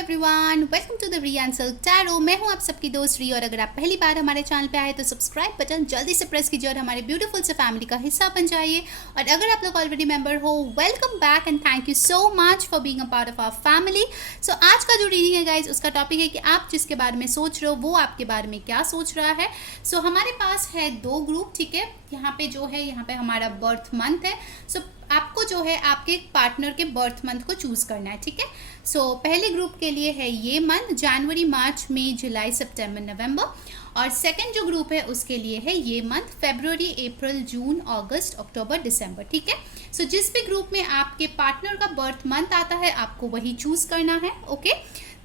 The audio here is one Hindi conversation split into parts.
Everyone, welcome to the re and silk tarot. मैं हूं आप सबकी दोस्त री, और अगर आप पहली बार हमारे चैनल पे आए तो सब्सक्राइब बटन जल्दी से प्रेस कीजिए और हमारे ब्यूटीफुल से फैमिली का हिस्सा बन जाइए। और अगर आप लोग ऑलरेडी मेंबर हो, welcome back and thank you so much for being a part of our family. So आज का जो रीडिंग है गाइज, उसका टॉपिक है कि आप जिसके बारे में सोच रहे हो वो आपके बारे में क्या सोच रहा है। सो हमारे पास है दो ग्रुप, ठीक है। यहाँ पे जो है, यहाँ पे हमारा बर्थ मंथ है। सो आपको जो है आपके पार्टनर के बर्थ मंथ को चूज करना है, ठीक है। सो पहले ग्रुप के लिए है ये मंथ, जनवरी, मार्च, मई, जुलाई, सितंबर, नवंबर। और सेकंड जो ग्रुप है उसके लिए है ये मंथ, फरवरी, अप्रैल, जून, अगस्त, अक्टूबर, दिसंबर, ठीक है। सो जिस भी ग्रुप में आपके पार्टनर का बर्थ मंथ आता है आपको वही चूज करना है, ओके।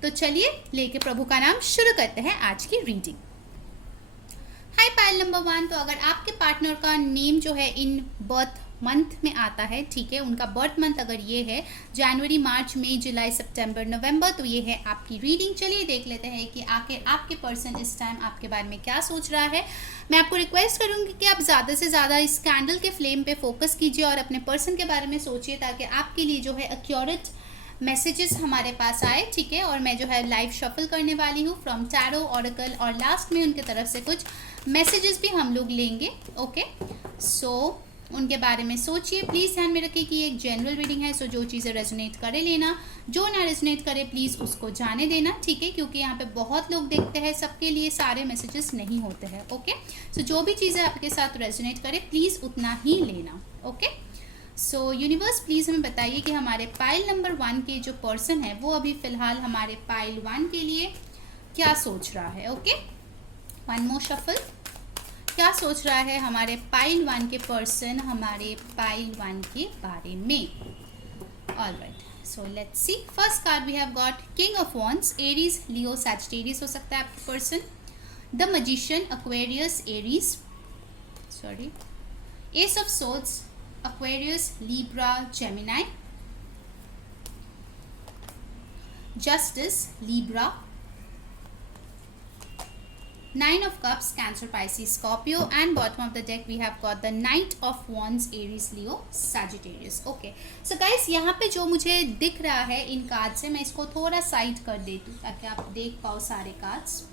तो चलिए लेके प्रभु का नाम शुरू करते हैं आज की रीडिंग। हाय पाइल नंबर 1, तो अगर आपके पार्टनर का नेम जो है इन बर्थ मंथ में आता है, ठीक है, उनका बर्थ मंथ अगर ये है जनवरी, मार्च, मई, जुलाई, सितंबर, नवंबर, तो ये है आपकी रीडिंग। चलिए देख लेते हैं कि आखिर आपके पर्सन इस टाइम आपके बारे में क्या सोच रहा है। मैं आपको रिक्वेस्ट करूंगी कि आप ज़्यादा से ज़्यादा इस कैंडल के फ्लेम पे फोकस कीजिए और अपने पर्सन के बारे में सोचिए, ताकि आपके लिए जो है एक्यूरेट मैसेजेस हमारे पास आए, ठीक है। और मैं जो है लाइव शफल करने वाली हूँ फ्रॉम टैरो, ऑरेकल, और लास्ट में उनके तरफ से कुछ मैसेजेस भी हम लोग लेंगे, ओके। सो उनके बारे में सोचिए। प्लीज़ ध्यान में रखिए कि ये एक जनरल रीडिंग है, सो जो चीज़ें रेजोनेट करे लेना, जो ना रेजोनेट करे प्लीज़ उसको जाने देना, ठीक है। क्योंकि यहाँ पे बहुत लोग देखते हैं, सबके लिए सारे मैसेजेस नहीं होते हैं, ओके। सो जो भी चीज़ें आपके साथ रेजोनेट करे प्लीज़ उतना ही लेना, ओके। सो यूनिवर्स प्लीज़ हमें बताइए कि हमारे पाइल नंबर 1 के जो पर्सन है वो अभी फ़िलहाल हमारे पाइल 1 के लिए क्या सोच रहा है, ओके। One more shuffle. क्या सोच रहा है हमारे पाइल 1 के पर्सन हमारे पाइल 1 के बारे में। Alright, so let's see. First card we have got king of wands, Aries, Leo, Sagittarius हो सकता है आपका person. The magician, Aquarius, Aries, sorry. Ace of swords, Aquarius, Libra, Gemini. Justice, Libra. Nine of Cups, Cancer, Pisces, Scorpio, and bottom of the deck we have got the Knight of Wands, Aries, Leo, Sagittarius. Okay, so guys यहाँ पे जो मुझे दिख रहा है इन कार्ड से, मैं इसको थोड़ा साइड कर देती हूँ ताकि आप देख पाओ सारे कार्ड्स।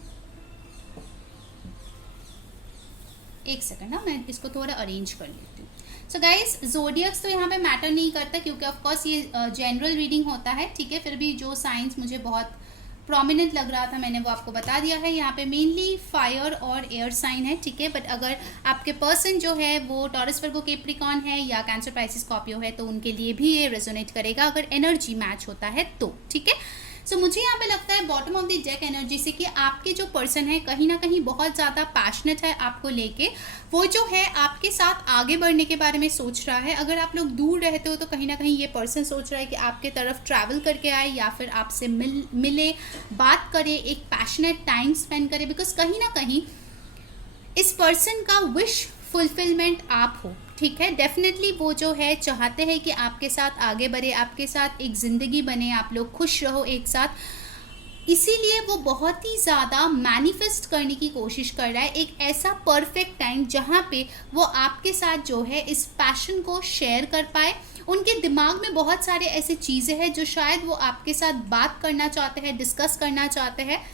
एक सेकंड ना, मैं इसको थोड़ा अरेंज कर लेती हूँ। सो गाइस, जोडियक्स तो यहाँ पे मैटर नहीं करता क्योंकि ऑफ कोर्स ये जनरल रीडिंग होता है, ठीक है। फिर भी जो साइंस मुझे बहुत प्रोमिनेंट लग रहा था मैंने वो आपको बता दिया है। यहाँ पे मेनली फायर और एयर साइन है, ठीक है। बट अगर आपके पर्सन जो है वो टॉरस, वर्गो, कैप्रिकॉर्न है या कैंसर, पाइसेस, स्कॉर्पियो है तो उनके लिए भी ये रेजोनेट करेगा अगर एनर्जी मैच होता है तो, ठीक है। सो मुझे यहाँ पे लगता है bottom of the deck energy से कि आपके जो पर्सन है कहीं ना कहीं बहुत ज़्यादा पैशनेट है आपको लेके। वो जो है आपके साथ आगे बढ़ने के बारे में सोच रहा है। अगर आप लोग दूर रहते हो तो कहीं ना कहीं ये पर्सन सोच रहा है कि आपके तरफ ट्रैवल करके आए या फिर आपसे मिले, बात करे, एक पैशनेट टाइम स्पेंड करे, बिकॉज कहीं ना कहीं इस पर्सन का विश फुलफिलमेंट आप हो, ठीक है। डेफिनेटली वो जो है चाहते हैं कि आपके साथ आगे बढ़े, आपके साथ एक ज़िंदगी बने, आप लोग खुश रहो एक साथ। इसीलिए वो बहुत ही ज़्यादा मैनिफेस्ट करने की कोशिश कर रहा है एक ऐसा परफेक्ट टाइम जहाँ पे वो आपके साथ जो है इस पैशन को शेयर कर पाए। उनके दिमाग में बहुत सारे ऐसे चीज़ें हैं जो शायद वो आपके साथ बात करना चाहते हैं, डिस्कस करना चाहते हैं।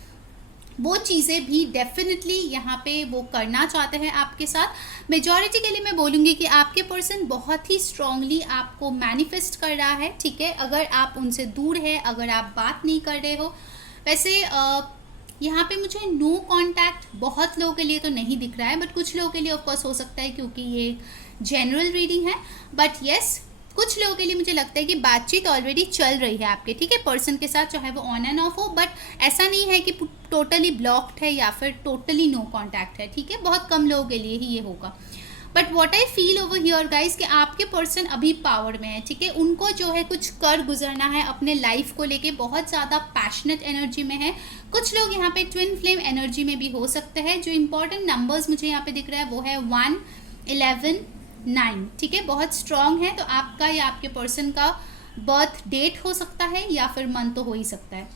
वो चीज़ें भी डेफिनेटली यहाँ पे वो करना चाहते हैं आपके साथ। मेजॉरिटी के लिए मैं बोलूँगी कि आपके पर्सन बहुत ही स्ट्रांगली आपको मैनिफेस्ट कर रहा है, ठीक है। अगर आप उनसे दूर है, अगर आप बात नहीं कर रहे हो, वैसे यहाँ पे मुझे नो कांटेक्ट बहुत लोगों के लिए तो नहीं दिख रहा है, बट कुछ लोगों के लिए ऑफकोर्स हो सकता है क्योंकि ये जनरल रीडिंग है। बट येस, कुछ लोगों के लिए मुझे लगता है कि बातचीत ऑलरेडी चल रही है आपके, ठीक है, पर्सन के साथ, चाहे वो ऑन एंड ऑफ हो। बट ऐसा नहीं है कि टोटली ब्लॉक्ड है या फिर टोटली नो कांटेक्ट है, ठीक है। बहुत कम लोगों के लिए ही ये होगा। But what I feel over here guys कि आपके पर्सन अभी पावर में है, ठीक है। उनको जो है कुछ कर गुजरना है अपने लाइफ को लेके, बहुत ज़्यादा पैशनेट एनर्जी में है। कुछ लोग यहाँ पे ट्विन फ्लेम एनर्जी में भी हो सकते हैं। जो इंपॉर्टेंट नंबर्स मुझे यहाँ पे दिख रहा है वो है 1, 11, 9, ठीक है, बहुत स्ट्रॉन्ग है। तो आपका या आपके पर्सन का बर्थ डेट हो सकता है या फिर मंथ तो हो ही सकता है।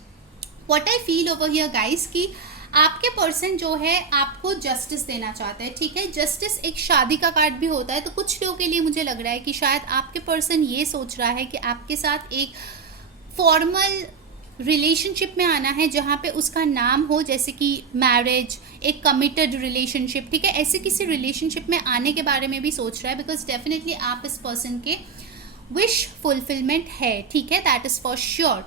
What I feel over here guys कि आपके पर्सन जो है आपको जस्टिस देना चाहता है, ठीक है। जस्टिस एक शादी का कार्ड भी होता है, तो कुछ लोगों के लिए मुझे लग रहा है कि शायद आपके पर्सन ये सोच रहा है कि आपके साथ एक फॉर्मल रिलेशनशिप में आना है जहाँ पे उसका नाम हो, जैसे कि मैरिज, एक कमिटेड रिलेशनशिप, ठीक है, ऐसे किसी रिलेशनशिप में आने के बारे में भी सोच रहा है, बिकॉज डेफिनेटली आप इस पर्सन के विश फुलफिलमेंट है, ठीक है, दैट इज़ फॉर श्योर।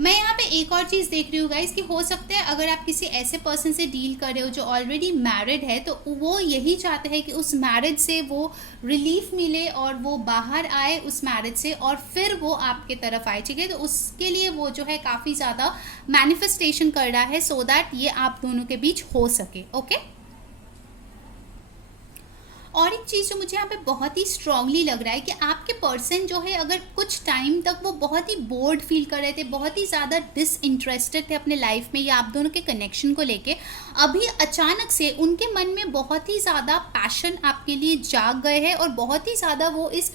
मैं यहाँ पे एक और चीज़ देख रही हूँ गाइस कि हो सकता है अगर आप किसी ऐसे पर्सन से डील कर रहे हो जो ऑलरेडी मैरिड है, तो वो यही चाहते हैं कि उस मैरिज से वो रिलीफ मिले और वो बाहर आए उस मैरिज से और फिर वो आपके तरफ आए, ठीक है। तो उसके लिए वो जो है काफ़ी ज़्यादा मैनिफेस्टेशन कर रहा है सो दैट ये आप दोनों के बीच हो सके, ओके। और एक चीज़ जो मुझे यहाँ पे बहुत ही स्ट्रांगली लग रहा है कि आपके पर्सन जो है अगर कुछ टाइम तक वो बहुत ही बोर्ड फील कर रहे थे, बहुत ही ज़्यादा डिसइंटरेस्टेड थे अपने लाइफ में या आप दोनों के कनेक्शन को लेके, अभी अचानक से उनके मन में बहुत ही ज़्यादा पैशन आपके लिए जाग गए हैं और बहुत ही ज़्यादा वो इस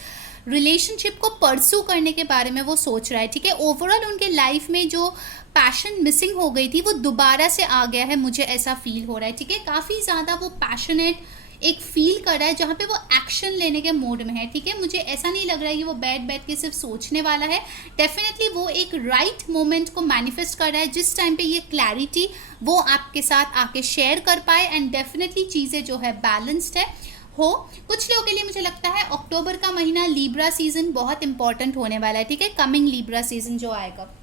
रिलेशनशिप को परसू करने के बारे में वो सोच रहा है, ठीक है। ओवरऑल उनके लाइफ में जो पैशन मिसिंग हो गई थी वो दोबारा से आ गया है, मुझे ऐसा फील हो रहा है, ठीक है। काफ़ी ज़्यादा वो पैशनेट एक फील कर रहा है जहाँ पे वो एक्शन लेने के मोड में है, ठीक है। मुझे ऐसा नहीं लग रहा है कि वो बैठ के सिर्फ सोचने वाला है, डेफिनेटली वो एक राइट मोमेंट को मैनिफेस्ट कर रहा है जिस टाइम पे ये क्लैरिटी वो आपके साथ आके शेयर कर पाए एंड डेफिनेटली चीज़ें जो है बैलेंस्ड है हो। कुछ लोगों के लिए मुझे लगता है अक्टूबर का महीना लिब्रा सीजन बहुत इंपॉर्टेंट होने वाला है, ठीक है, कमिंग लिब्रा सीजन जो आएगा।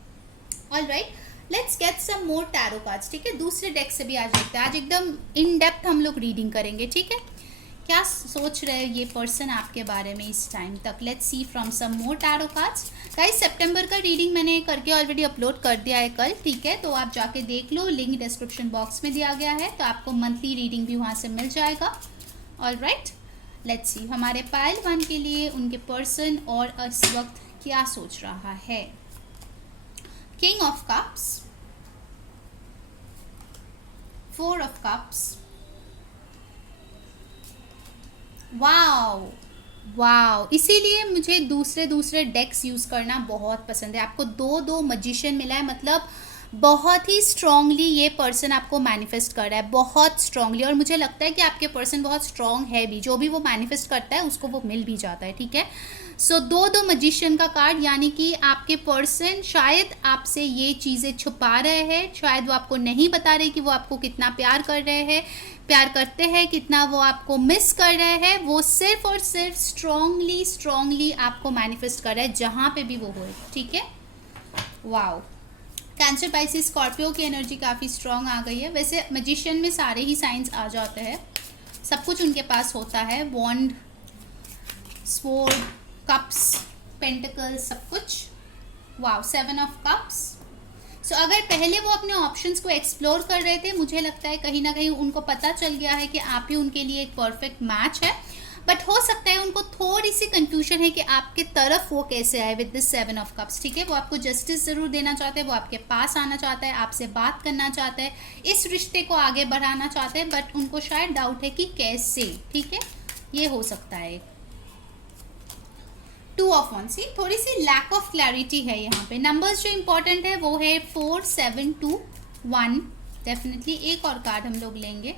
Alright, let's get some more tarot cards, ठीक है। दूसरे डेक से भी आज देखते हैं, आज एकदम इन डेप्थ हम लोग रीडिंग करेंगे, ठीक है। क्या सोच रहे हैं ये पर्सन आपके बारे में इस टाइम तक? Let's see from some more tarot cards. Guys सितंबर का रीडिंग मैंने करके ऑलरेडी अपलोड कर दिया है कल, ठीक है, तो आप जाके देख लो, लिंक डिस्क्रिप्शन बॉक्स में दिया गया है, तो आपको मंथली रीडिंग भी वहाँ से मिल जाएगा। ऑलराइट, लेट्स सी हमारे पाइल 1 के लिए उनके पर्सन और इस वक्त क्या सोच रहा है। King of cups, 4 of cups, wow wow, इसीलिए मुझे दूसरे डेक्स यूज़ करना बहुत पसंद है। आपको दो मजिशियन मिला है, मतलब बहुत ही स्ट्रांगली ये पर्सन आपको मैनिफेस्ट कर रहा है, बहुत स्ट्रांगली, और मुझे लगता है कि आपके पर्सन बहुत स्ट्रांग है भी, जो भी वो मैनिफेस्ट करता है उसको वो मिल भी जाता है, ठीक है। सो दो मजिशियन का कार्ड, यानी कि आपके पर्सन शायद आपसे ये चीज़ें छुपा रहे हैं, शायद वो आपको नहीं बता रहे कि वो आपको कितना प्यार कर रहे हैं, प्यार करते हैं, कितना वो आपको मिस कर रहे हैं, वो सिर्फ और सिर्फ स्ट्रांगली आपको मैनिफेस्ट कर रहा है जहाँ पे भी वो हो, ठीक है। वाओ, कैंसर, पाइसिस, स्कॉर्पियो की एनर्जी काफ़ी स्ट्रांग आ गई है। वैसे मैजिशियन में सारे ही साइंस आ जाते हैं, सब कुछ उनके पास होता है, वॉन्ड, स्वॉर्ड, कप्स, पेंटिकल्स, सब कुछ। Wow, 7 of cups. सो अगर पहले वो अपने ऑप्शंस को एक्सप्लोर कर रहे थे, मुझे लगता है कहीं ना कहीं उनको पता चल गया है कि आप ही उनके लिए एक परफेक्ट मैच है, बट हो सकता है उनको थोड़ी सी कंफ्यूजन है कि आपके तरफ वो कैसे आए विद दिस 7 ऑफ कप्स, ठीक है। वो आपको जस्टिस ज़रूर देना चाहते हैं, वो आपके पास आना चाहता है, आपसे बात करना चाहता है, इस रिश्ते को आगे बढ़ाना चाहते हैं, बट उनको शायद डाउट है कि कैसे, ठीक है, ये हो सकता है। 2 ऑफ वन, सी थोड़ी सी लैक ऑफ क्लैरिटी है यहाँ पे। नंबर्स जो इंपॉर्टेंट है वो है 4, 7, 2, 1। डेफिनेटली एक और कार्ड हम लोग लेंगे,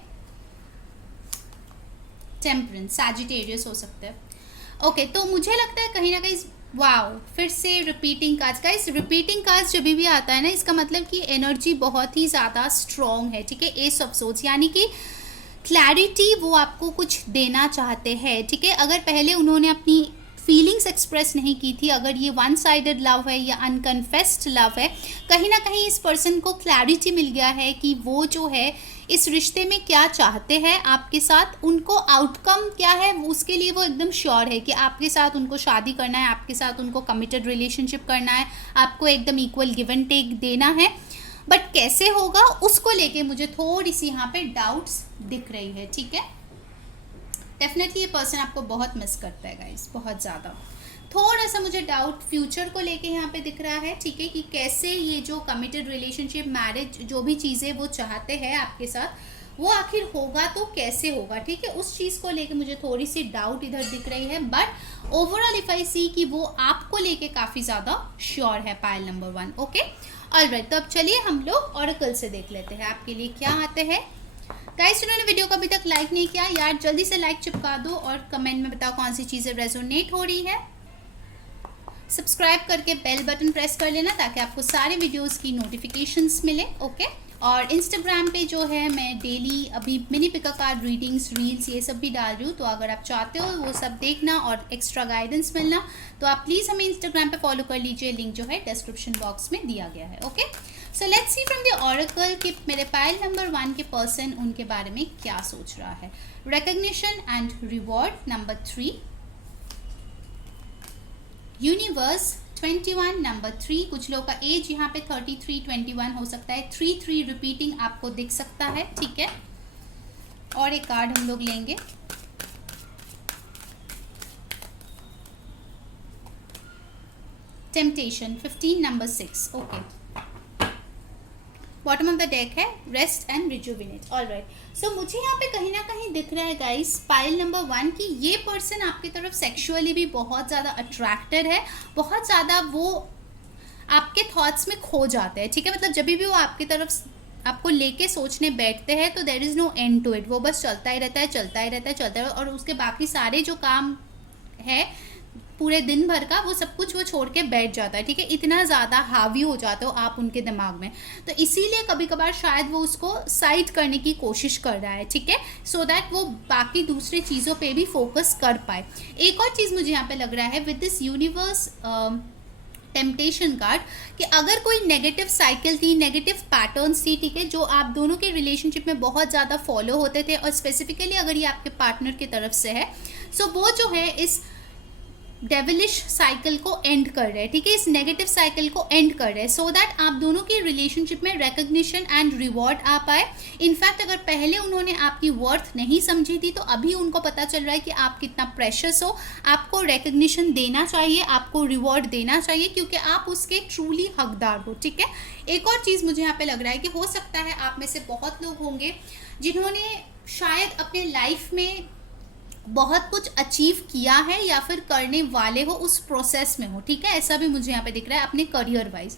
टेम्परेंस, सैजिटेरियस हो सकता है। ओके, तो मुझे लगता है कहीं ना कहीं, वाओ, फिर से repeating cards. Guys repeating cards जब भी आता है ना, इसका मतलब कि एनर्जी बहुत ही ज़्यादा स्ट्रॉन्ग है, ठीक है। एस ऑफ सोर्ड्स, यानी कि क्लैरिटी वो आपको कुछ देना चाहते हैं, ठीक है। अगर पहले उन्होंने अपनी फीलिंग्स एक्सप्रेस नहीं की थी, अगर ये वन साइडेड लव है या अनकन्फेस्ड लव है, कहीं ना कहीं इस पर्सन को क्लैरिटी मिल गया है कि वो जो है इस रिश्ते में क्या चाहते हैं आपके साथ, उनको आउटकम क्या है उसके लिए वो एकदम श्योर है कि आपके साथ उनको शादी करना है, आपके साथ उनको कमिटेड रिलेशनशिप करना है, आपको एकदम इक्वल गिव एंड टेक देना है, बट कैसे होगा उसको लेके मुझे थोड़ी सी यहाँ पे डाउट्स दिख रही है, ठीक है। डेफिनेटली ये पर्सन आपको बहुत मिस करता है गाइस, बहुत ज़्यादा। थोड़ा सा मुझे डाउट फ्यूचर को लेके यहाँ पे दिख रहा है, ठीक है, कि कैसे ये जो कमिटेड रिलेशनशिप, मैरिज, जो भी चीज़ें वो चाहते हैं आपके साथ वो आखिर होगा तो कैसे होगा, ठीक है। उस चीज़ को लेके मुझे थोड़ी सी डाउट इधर दिख रही है, but overall if I see कि वो आपको लेके काफ़ी ज़्यादा श्योर है, पाइल नंबर 1, ओके। ऑलराइट, तो अब चलिए हम लोग ऑरेकल से देख लेते हैं आपके लिए क्या आते हैं। गाइस जिन्होंने वीडियो को अभी तक लाइक नहीं किया, यार जल्दी से लाइक चिपका दो और कमेंट में बताओ कौन सी चीज़ें रेजोनेट हो रही है। सब्सक्राइब करके बेल बटन प्रेस कर लेना ताकि आपको सारे वीडियोस की नोटिफिकेशंस मिले। ओके, और इंस्टाग्राम पे जो है मैं डेली अभी मिनी पिका कार्ड रीडिंग्स, रील्स ये सब भी डाल रही हूँ, तो अगर आप चाहते हो वो सब देखना और एक्स्ट्रा गाइडेंस मिलना तो आप प्लीज़ हमें इंस्टाग्राम पे फॉलो कर लीजिए। लिंक जो है डिस्क्रिप्शन बॉक्स में दिया गया है। Okay, so let's see from the oracle कि मेरे पाइल नंबर 1 के पर्सन उनके बारे में क्या सोच रहा है। Recognition and reward number 3, universe 21 number 3। कुछ लोगों का एज यहाँ पे 33, 21 हो सकता है। 3 रिपीटिंग आपको दिख सकता है, ठीक है। और एक कार्ड हम लोग लेंगे। Temptation 15 number 6। Okay, bottom of the deck है रेस्ट एंड रिजुविनेट। ऑलराइट, सो मुझे यहाँ पे कहीं ना कहीं दिख रहा है गाइस पाइल नंबर 1 की ये पर्सन आपकी तरफ सेक्सुअली भी बहुत ज़्यादा अट्रैक्टेड है, बहुत ज़्यादा वो आपके थॉट्स में खो जाते हैं, ठीक है। मतलब जब भी वो आपकी तरफ आपको लेके सोचने बैठते हैं तो there is no end to it, वो बस चलता ही रहता है, चलता ही रहता है, चलता है, और उसके बाकी सारे जो काम है पूरे दिन भर का वो सब कुछ वो छोड़ के बैठ जाता है, ठीक है। इतना ज़्यादा हावी हो जाते हो आप उनके दिमाग में, तो इसीलिए कभी कभार शायद वो उसको साइड करने की कोशिश कर रहा है, ठीक है, सो दैट वो बाकी दूसरी चीज़ों पे भी फोकस कर पाए। एक और चीज़ मुझे यहाँ पे लग रहा है with this universe temptation card कि अगर कोई नेगेटिव साइकिल थी, नेगेटिव पैटर्न्स थी, ठीक है, जो आप दोनों के रिलेशनशिप में बहुत ज़्यादा फॉलो होते थे, और स्पेसिफिकली अगर ये आपके पार्टनर की तरफ से है, सो वो जो है इस डेविलिश साइकिल को एंड कर रहे हैं, ठीक है, इस नेगेटिव साइकिल को एंड कर रहे हैं, सो दैट आप दोनों की रिलेशनशिप में रिकॉग्निशन एंड रिवॉर्ड आ पाए। इनफैक्ट अगर पहले उन्होंने आपकी वर्थ नहीं समझी थी तो अभी उनको पता चल रहा है कि आप कितना प्रेशियस हो, आपको रिकॉग्निशन देना चाहिए, आपको रिवॉर्ड देना चाहिए, क्योंकि आप उसके ट्रूली हकदार हो, ठीक है। एक और चीज़ मुझे यहाँ पे लग रहा है कि हो सकता है आप में से बहुत लोग होंगे जिन्होंने शायद अपने लाइफ में बहुत कुछ अचीव किया है या फिर करने वाले हो, उस प्रोसेस में हो, ठीक है, ऐसा भी मुझे यहाँ पे दिख रहा है अपने करियर वाइज।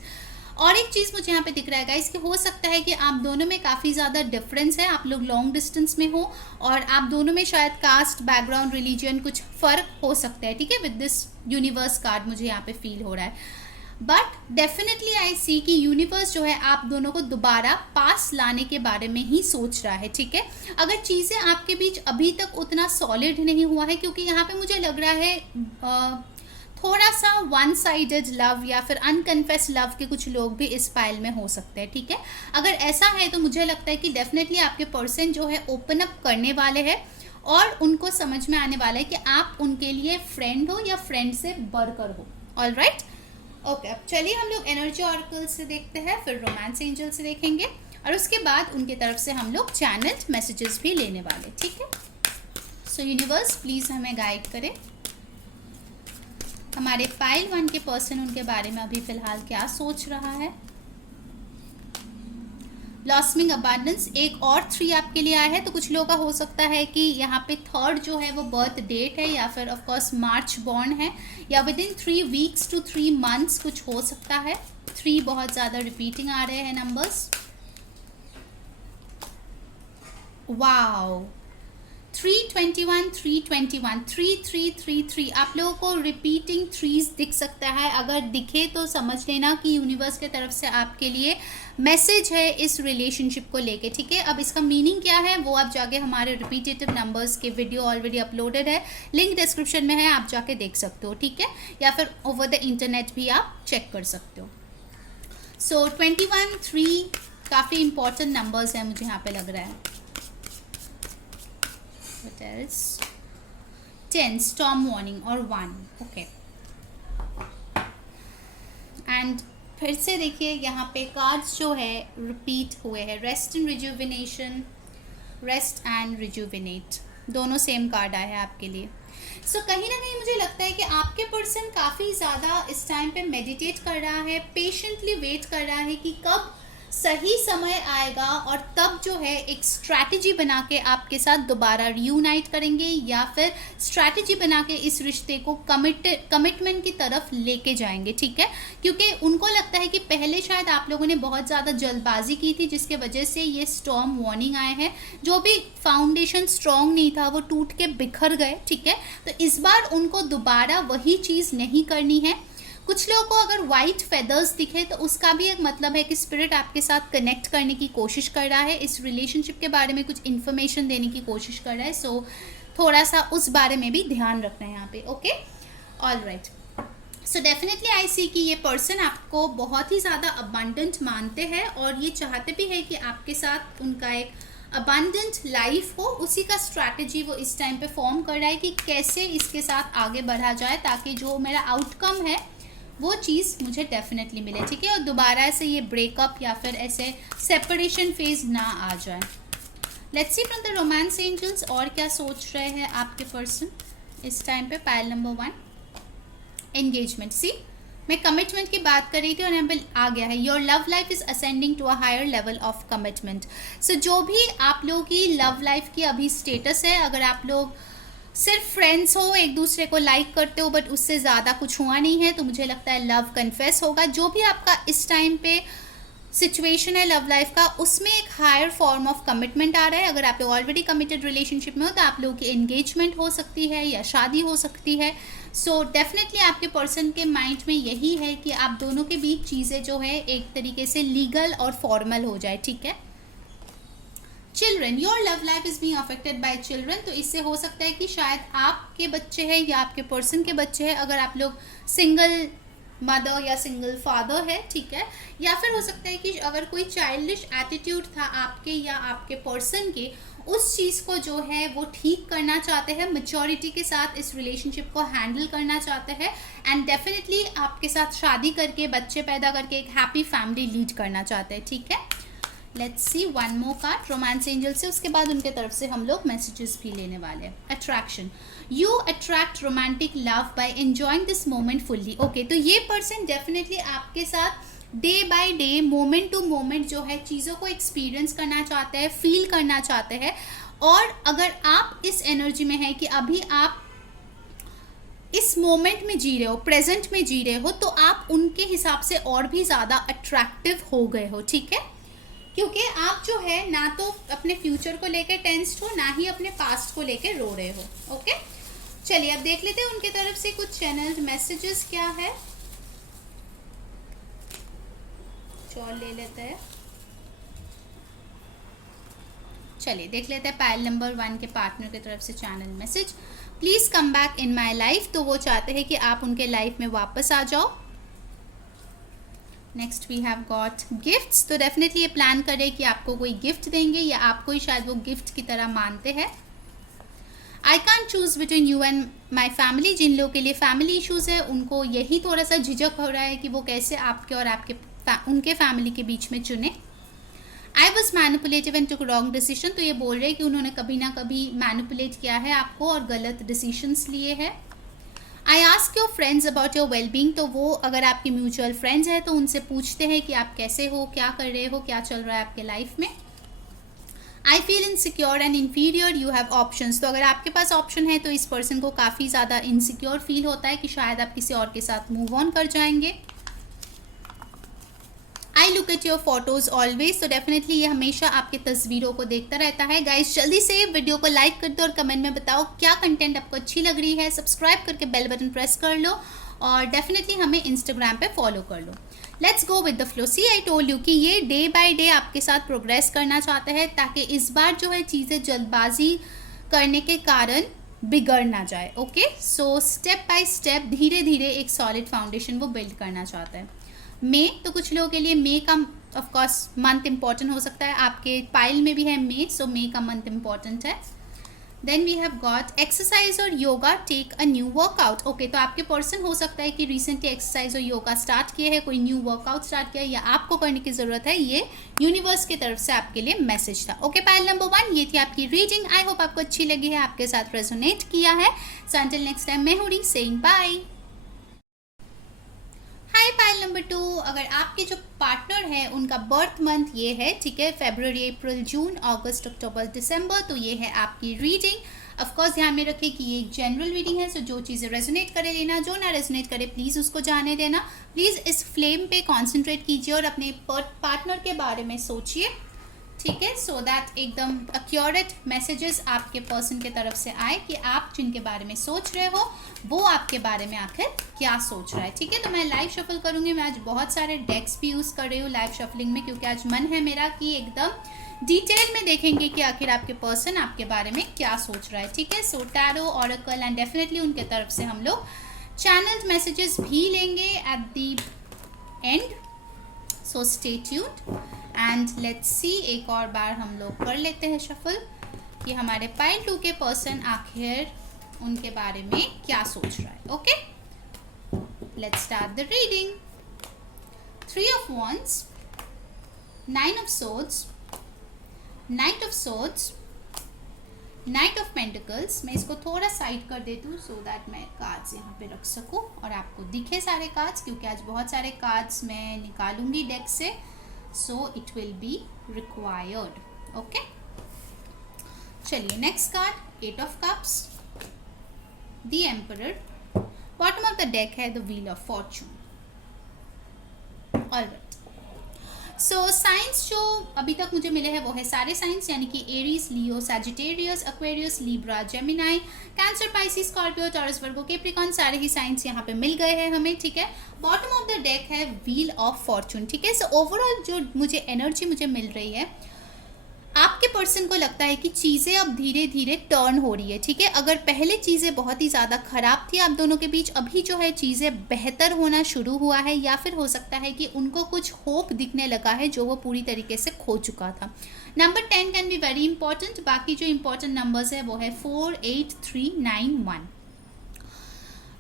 और एक चीज़ मुझे यहाँ पे दिख रहा है गाइस कि हो सकता है कि आप दोनों में काफ़ी ज़्यादा डिफरेंस है, आप लोग लॉन्ग डिस्टेंस में हो और आप दोनों में शायद कास्ट, बैकग्राउंड, रिलीजन कुछ फ़र्क हो सकता है, ठीक है। विद दिस यूनिवर्स कार्ड मुझे यहाँ पे फील हो रहा है, बट डेफिनेटली आई सी कि यूनिवर्स जो है आप दोनों को दोबारा पास लाने के बारे में ही सोच रहा है, ठीक है। अगर चीज़ें आपके बीच अभी तक उतना सॉलिड नहीं हुआ है, क्योंकि यहाँ पे मुझे लग रहा है थोड़ा सा वन साइडेड लव या फिर अनकन्फेस लव के कुछ लोग भी इस पाइल में हो सकते हैं, ठीक है। अगर ऐसा है तो मुझे लगता है कि डेफिनेटली आपके पर्सन जो है ओपन अप करने वाले हैं और उनको समझ में आने वाला है कि आप उनके लिए फ्रेंड हो या फ्रेंड से बढ़कर हो। ऑलराइट, ओके, अब चलिए हम लोग एनर्जी ऑरेकल से देखते हैं, फिर रोमांस एंजल से देखेंगे और उसके बाद उनके तरफ से हम लोग चैनल्ड मैसेजेस भी लेने वाले, ठीक है। सो यूनिवर्स प्लीज़ हमें गाइड करें, हमारे पाइल 1 के पर्सन उनके बारे में अभी फ़िलहाल क्या सोच रहा है। ब्लॉसमिंग अबांडेंस, एक और 3 आपके लिए आया है, तो कुछ लोगों का हो सकता है कि यहाँ पे 3rd जो है वो बर्थ डेट है या फिर ऑफकोर्स मार्च बॉर्न है, या within 3 weeks to 3 months कुछ हो सकता है। 3 बहुत ज़्यादा रिपीटिंग आ रहे हैं नंबर्स। वाओ, 321 321 3333, आप लोगों को रिपीटिंग 3s दिख सकता है। अगर दिखे तो समझ लेना कि यूनिवर्स के तरफ से आपके लिए मैसेज है इस रिलेशनशिप को लेके, ठीक है। अब इसका मीनिंग क्या है वो आप जाके हमारे रिपीटेटिव नंबर्स के वीडियो ऑलरेडी अपलोडेड है, लिंक डिस्क्रिप्शन में है, आप जाके देख सकते हो, ठीक है, या फिर ओवर द इंटरनेट भी आप चेक कर सकते हो। सो 21 3 काफ़ी इंपॉर्टेंट नंबर्स हैं मुझे यहाँ पे लग रहा है। What else? 10 storm warning और 1, ओके। एंड फिर से देखिए यहाँ पे कार्ड्स जो है रिपीट हुए हैं, rest and rejuvenation, rest and rejuvenate, दोनों सेम कार्ड आए हैं आपके लिए। सो कहीं ना कहीं मुझे लगता है कि आपके पर्सन काफ़ी ज़्यादा इस टाइम पे मेडिटेट कर रहा है, पेशेंटली वेट कर रहा है कि कब सही समय आएगा और तब जो है एक स्ट्रैटेजी बना के आपके साथ दोबारा रियूनाइट करेंगे या फिर स्ट्रैटेजी बना के इस रिश्ते को कमिटमेंट की तरफ लेके जाएंगे, ठीक है। क्योंकि उनको लगता है कि पहले शायद आप लोगों ने बहुत ज़्यादा जल्दबाजी की थी जिसके वजह से ये स्टॉर्म वार्निंग आए हैं, जो भी फाउंडेशन स्ट्रॉन्ग नहीं था वो टूट के बिखर गए, ठीक है। तो इस बार उनको दोबारा वही चीज़ नहीं करनी है। कुछ लोगों को अगर वाइट फेदर्स दिखे तो उसका भी एक मतलब है कि स्पिरिट आपके साथ कनेक्ट करने की कोशिश कर रहा है, इस रिलेशनशिप के बारे में कुछ इन्फॉर्मेशन देने की कोशिश कर रहा है। सो थोड़ा सा उस बारे में भी ध्यान रखना है यहाँ पे। Okay, all right. So definitely I see कि ये पर्सन आपको बहुत ही ज़्यादा अबंडेंट मानते हैं और ये चाहते भी है कि आपके साथ उनका एक अबंडेंट लाइफ हो। उसी का स्ट्रैटेजी वो इस टाइम पे फॉर्म कर रहा है कि कैसे इसके साथ आगे बढ़ा जाए ताकि जो मेरा आउटकम है वो चीज़ मुझे डेफिनेटली मिले, ठीक है, और दोबारा से ये ब्रेकअप या फिर ऐसे सेपरेशन फेज ना आ जाए। Let's see from the romance angels और क्या सोच रहे हैं आपके पर्सन इस टाइम पे। Pile number 1, engagement. सी, मैं कमिटमेंट की बात कर रही थी और यहाँ पे आ गया है your love life is ascending to a higher level of commitment. So जो भी आप लोगों की लव लाइफ की अभी स्टेटस है, अगर आप लोग सिर्फ फ्रेंड्स हो, एक दूसरे को लाइक करते हो बट उससे ज़्यादा कुछ हुआ नहीं है, तो मुझे लगता है लव कन्फेस होगा। जो भी आपका इस टाइम पे सिचुएशन है लव लाइफ का, उसमें एक हायर फॉर्म ऑफ कमिटमेंट आ रहा है। अगर आप लोग ऑलरेडी कमिटेड रिलेशनशिप में हो तो आप लोगों की एंगेजमेंट हो सकती है या शादी हो सकती है। सो डेफिनेटली आपके पर्सन के माइंड में यही है कि आप दोनों के बीच चीज़ें जो है एक तरीके से लीगल और फॉर्मल हो जाए, ठीक है। Children, your love life is being affected by children. तो इससे हो सकता है कि शायद आपके बच्चे हैं या आपके पर्सन के बच्चे हैं, अगर आप लोग सिंगल मदर या सिंगल फादर है, ठीक है, या फिर हो सकता है कि अगर कोई चाइल्डिश एटीट्यूड था आपके या आपके पर्सन के, उस चीज़ को जो है वो ठीक करना चाहते हैं, मैच्योरिटी के साथ इस रिलेशनशिप को हैंडल करना चाहते हैं एंड डेफिनेटली आपके साथ शादी करके बच्चे पैदा करके एक हैप्पी फैमिली लीड करना चाहते हैं, ठीक है। Let's see one more card romance angel से, उसके बाद उनके तरफ से हम लोग मैसेजेस भी लेने वाले हैं। Attraction, you attract romantic love by enjoying this moment fully. Okay, तो ये पर्सन डेफिनेटली आपके साथ day by day, moment to moment जो है चीज़ों को एक्सपीरियंस करना चाहते हैं, फील करना चाहते हैं। और अगर आप इस एनर्जी में हैं कि अभी आप इस मोमेंट में जी रहे हो, प्रेजेंट में जी रहे हो, तो आप उनके हिसाब से और भी ज़्यादा अट्रैक्टिव हो गए हो, ठीक है, क्योंकि आप जो है ना तो अपने फ्यूचर को लेकर टेंस्ड हो, ना ही अपने पास्ट को लेकर रो रहे हो। ओके, चलिए अब देख लेते हैं उनके तरफ से कुछ चैनल मैसेजेस क्या है। चौल ले लेते हैं, चलिए देख लेते हैं पाइल नंबर 1 के पार्टनर की तरफ से channel message. Please come back in my life. तो वो चाहते हैं कि आप उनके लाइफ में वापस आ जाओ। Next we have got gifts. तो डेफिनेटली ये प्लान करें कि आपको कोई गिफ्ट देंगे या आपको ही शायद वो गिफ्ट की तरह मानते हैं। I can choose between you and my family. जिन लोगों के लिए फैमिली इशूज़ है उनको यही थोड़ा सा झिझक हो रहा है कि वो कैसे आपके और आपके उनके फैमिली के बीच में चुने। I was manipulative and took wrong decision. तो ये बोल रहे हैं कि उन्होंने कभी ना कभी मैनिपुलेट किया है आपको और गलत डिसीजंस लिए हैं। I ask your friends about your wellbeing. तो वो अगर आपके म्यूचुअल फ्रेंड्स हैं तो उनसे पूछते हैं कि आप कैसे हो, क्या कर रहे हो, क्या चल रहा है आपके लाइफ में। I feel insecure and inferior, you have options. तो अगर आपके पास ऑप्शन है तो इस पर्सन को काफ़ी ज़्यादा इनसिक्योर फील होता है कि शायद आप किसी और के साथ मूव ऑन कर जाएंगे। I look at your photos always. तो डेफिनेटली ये हमेशा आपके तस्वीरों को देखता रहता है। गाइस जल्दी से वीडियो को लाइक कर दो और कमेंट में बताओ क्या कंटेंट आपको अच्छी लग रही है। सब्सक्राइब करके बेल बटन प्रेस कर लो और डेफिनेटली हमें इंस्टाग्राम पे फॉलो कर लो। Let's go with the flow. See I told you कि ये डे बाय डे आपके साथ प्रोग्रेस करना चाहते हैं ताकि इस बार जो है चीज़ें जल्दबाजी करने के कारण बिगड़ ना जाए। Okay, so step by step धीरे धीरे एक सॉलिड फाउंडेशन वो बिल्ड करना चाहता है। मे, तो कुछ लोगों के लिए मे का ऑफ कोर्स मंथ इंपॉर्टेंट हो सकता है। आपके पाइल में भी है मे, सो मे का मंथ इंपॉर्टेंट है। Then we have got exercise और yoga, take a new workout. Okay, तो आपके पर्सन हो सकता है कि रिसेंटली एक्सरसाइज और योगा स्टार्ट किए हैं, कोई न्यू वर्कआउट स्टार्ट किया या आपको करने की ज़रूरत है। ये यूनिवर्स की तरफ से आपके लिए मैसेज था। ओके, पाइल नंबर 1 ये थी आपकी रीडिंग। आई होप आपको अच्छी लगी है, आपके साथ रेजोनेट किया है। सो अंटिल नेक्स्ट टाइम मैं हूँ सेइंग बाय। हाय पाइल नंबर 2, अगर आपके जो पार्टनर है उनका बर्थ मंथ ये है, ठीक है, फरवरी, अप्रैल, जून, अगस्त, अक्टूबर, दिसंबर, तो ये है आपकी रीडिंग। ऑफ कोर्स ध्यान में रखें कि ये एक जनरल रीडिंग है, सो जो चीज़ें रेजोनेट करे लेना, जो ना रेजोनेट करे प्लीज़ उसको जाने देना। प्लीज़ इस फ्लेम पे कॉन्सेंट्रेट कीजिए और अपने पार्टनर के बारे में सोचिए, ठीक है, सो दैट एकदम एक्यूरेट मैसेजेस आपके पर्सन के तरफ से आए कि आप जिनके बारे में सोच रहे हो वो आपके बारे में आखिर क्या सोच रहा है। ठीक है, तो मैं लाइव शफल करूँगी। मैं आज बहुत सारे डेक्स भी यूज़ कर रही हूँ लाइव शफलिंग में, क्योंकि आज मन है मेरा कि एकदम डिटेल में देखेंगे कि आखिर आपके पर्सन आपके बारे में क्या सोच रहा है। ठीक है, सो टैरो, ऑरेकल एंड डेफिनेटली उनके तरफ से हम लोग चैनल्ड मैसेजेस भी लेंगे at the end, so stay tuned and let's see. एक और बार हम लोग कर लेते हैं शफल कि हमारे पाइल 2 के पर्सन आखिर उनके बारे में क्या सोच रहा है। Okay, let's start the reading. 3 of Wands, 9 of Swords, Knight of Swords, Knight of Pentacles। मैं इसको थोड़ा साइड कर देती हूँ सो दैट मैं कार्ड्स यहाँ पे रख सकूँ और आपको दिखे सारे कार्ड्स, क्योंकि आज बहुत सारे कार्ड्स मैं निकालूंगी डेक से, so it will be required. Okay, चलिए next card 8 of Cups, The Emperor, bottom of the deck है the wheel of fortune. All right, so signs जो अभी तक मुझे मिले हैं वो है सारे साइंस, यानी कि Aries, Leo, Sagittarius, Aquarius, Libra, Gemini, Cancer, Pisces, Scorpio, Taurus, Virgo, Capricorn, सारे ही साइंस यहाँ पे मिल गए हैं हमें। ठीक है, बॉटम ऑफ द डेक है व्हील ऑफ फॉर्चून। ठीक है, सो ओवरऑल जो मुझे एनर्जी मुझे मिल रही है, आपके पर्सन को लगता है कि चीज़ें अब धीरे धीरे टर्न हो रही है। ठीक है, अगर पहले चीज़ें बहुत ही ज़्यादा ख़राब थी आप दोनों के बीच, अभी जो है चीज़ें बेहतर होना शुरू हुआ है, या फिर हो सकता है कि उनको कुछ होप दिखने लगा है जो वो पूरी तरीके से खो चुका था। Number 10 can be very important. बाकी जो इंपॉर्टेंट नंबर्स है वो है 4, 8, 3, 9, 1।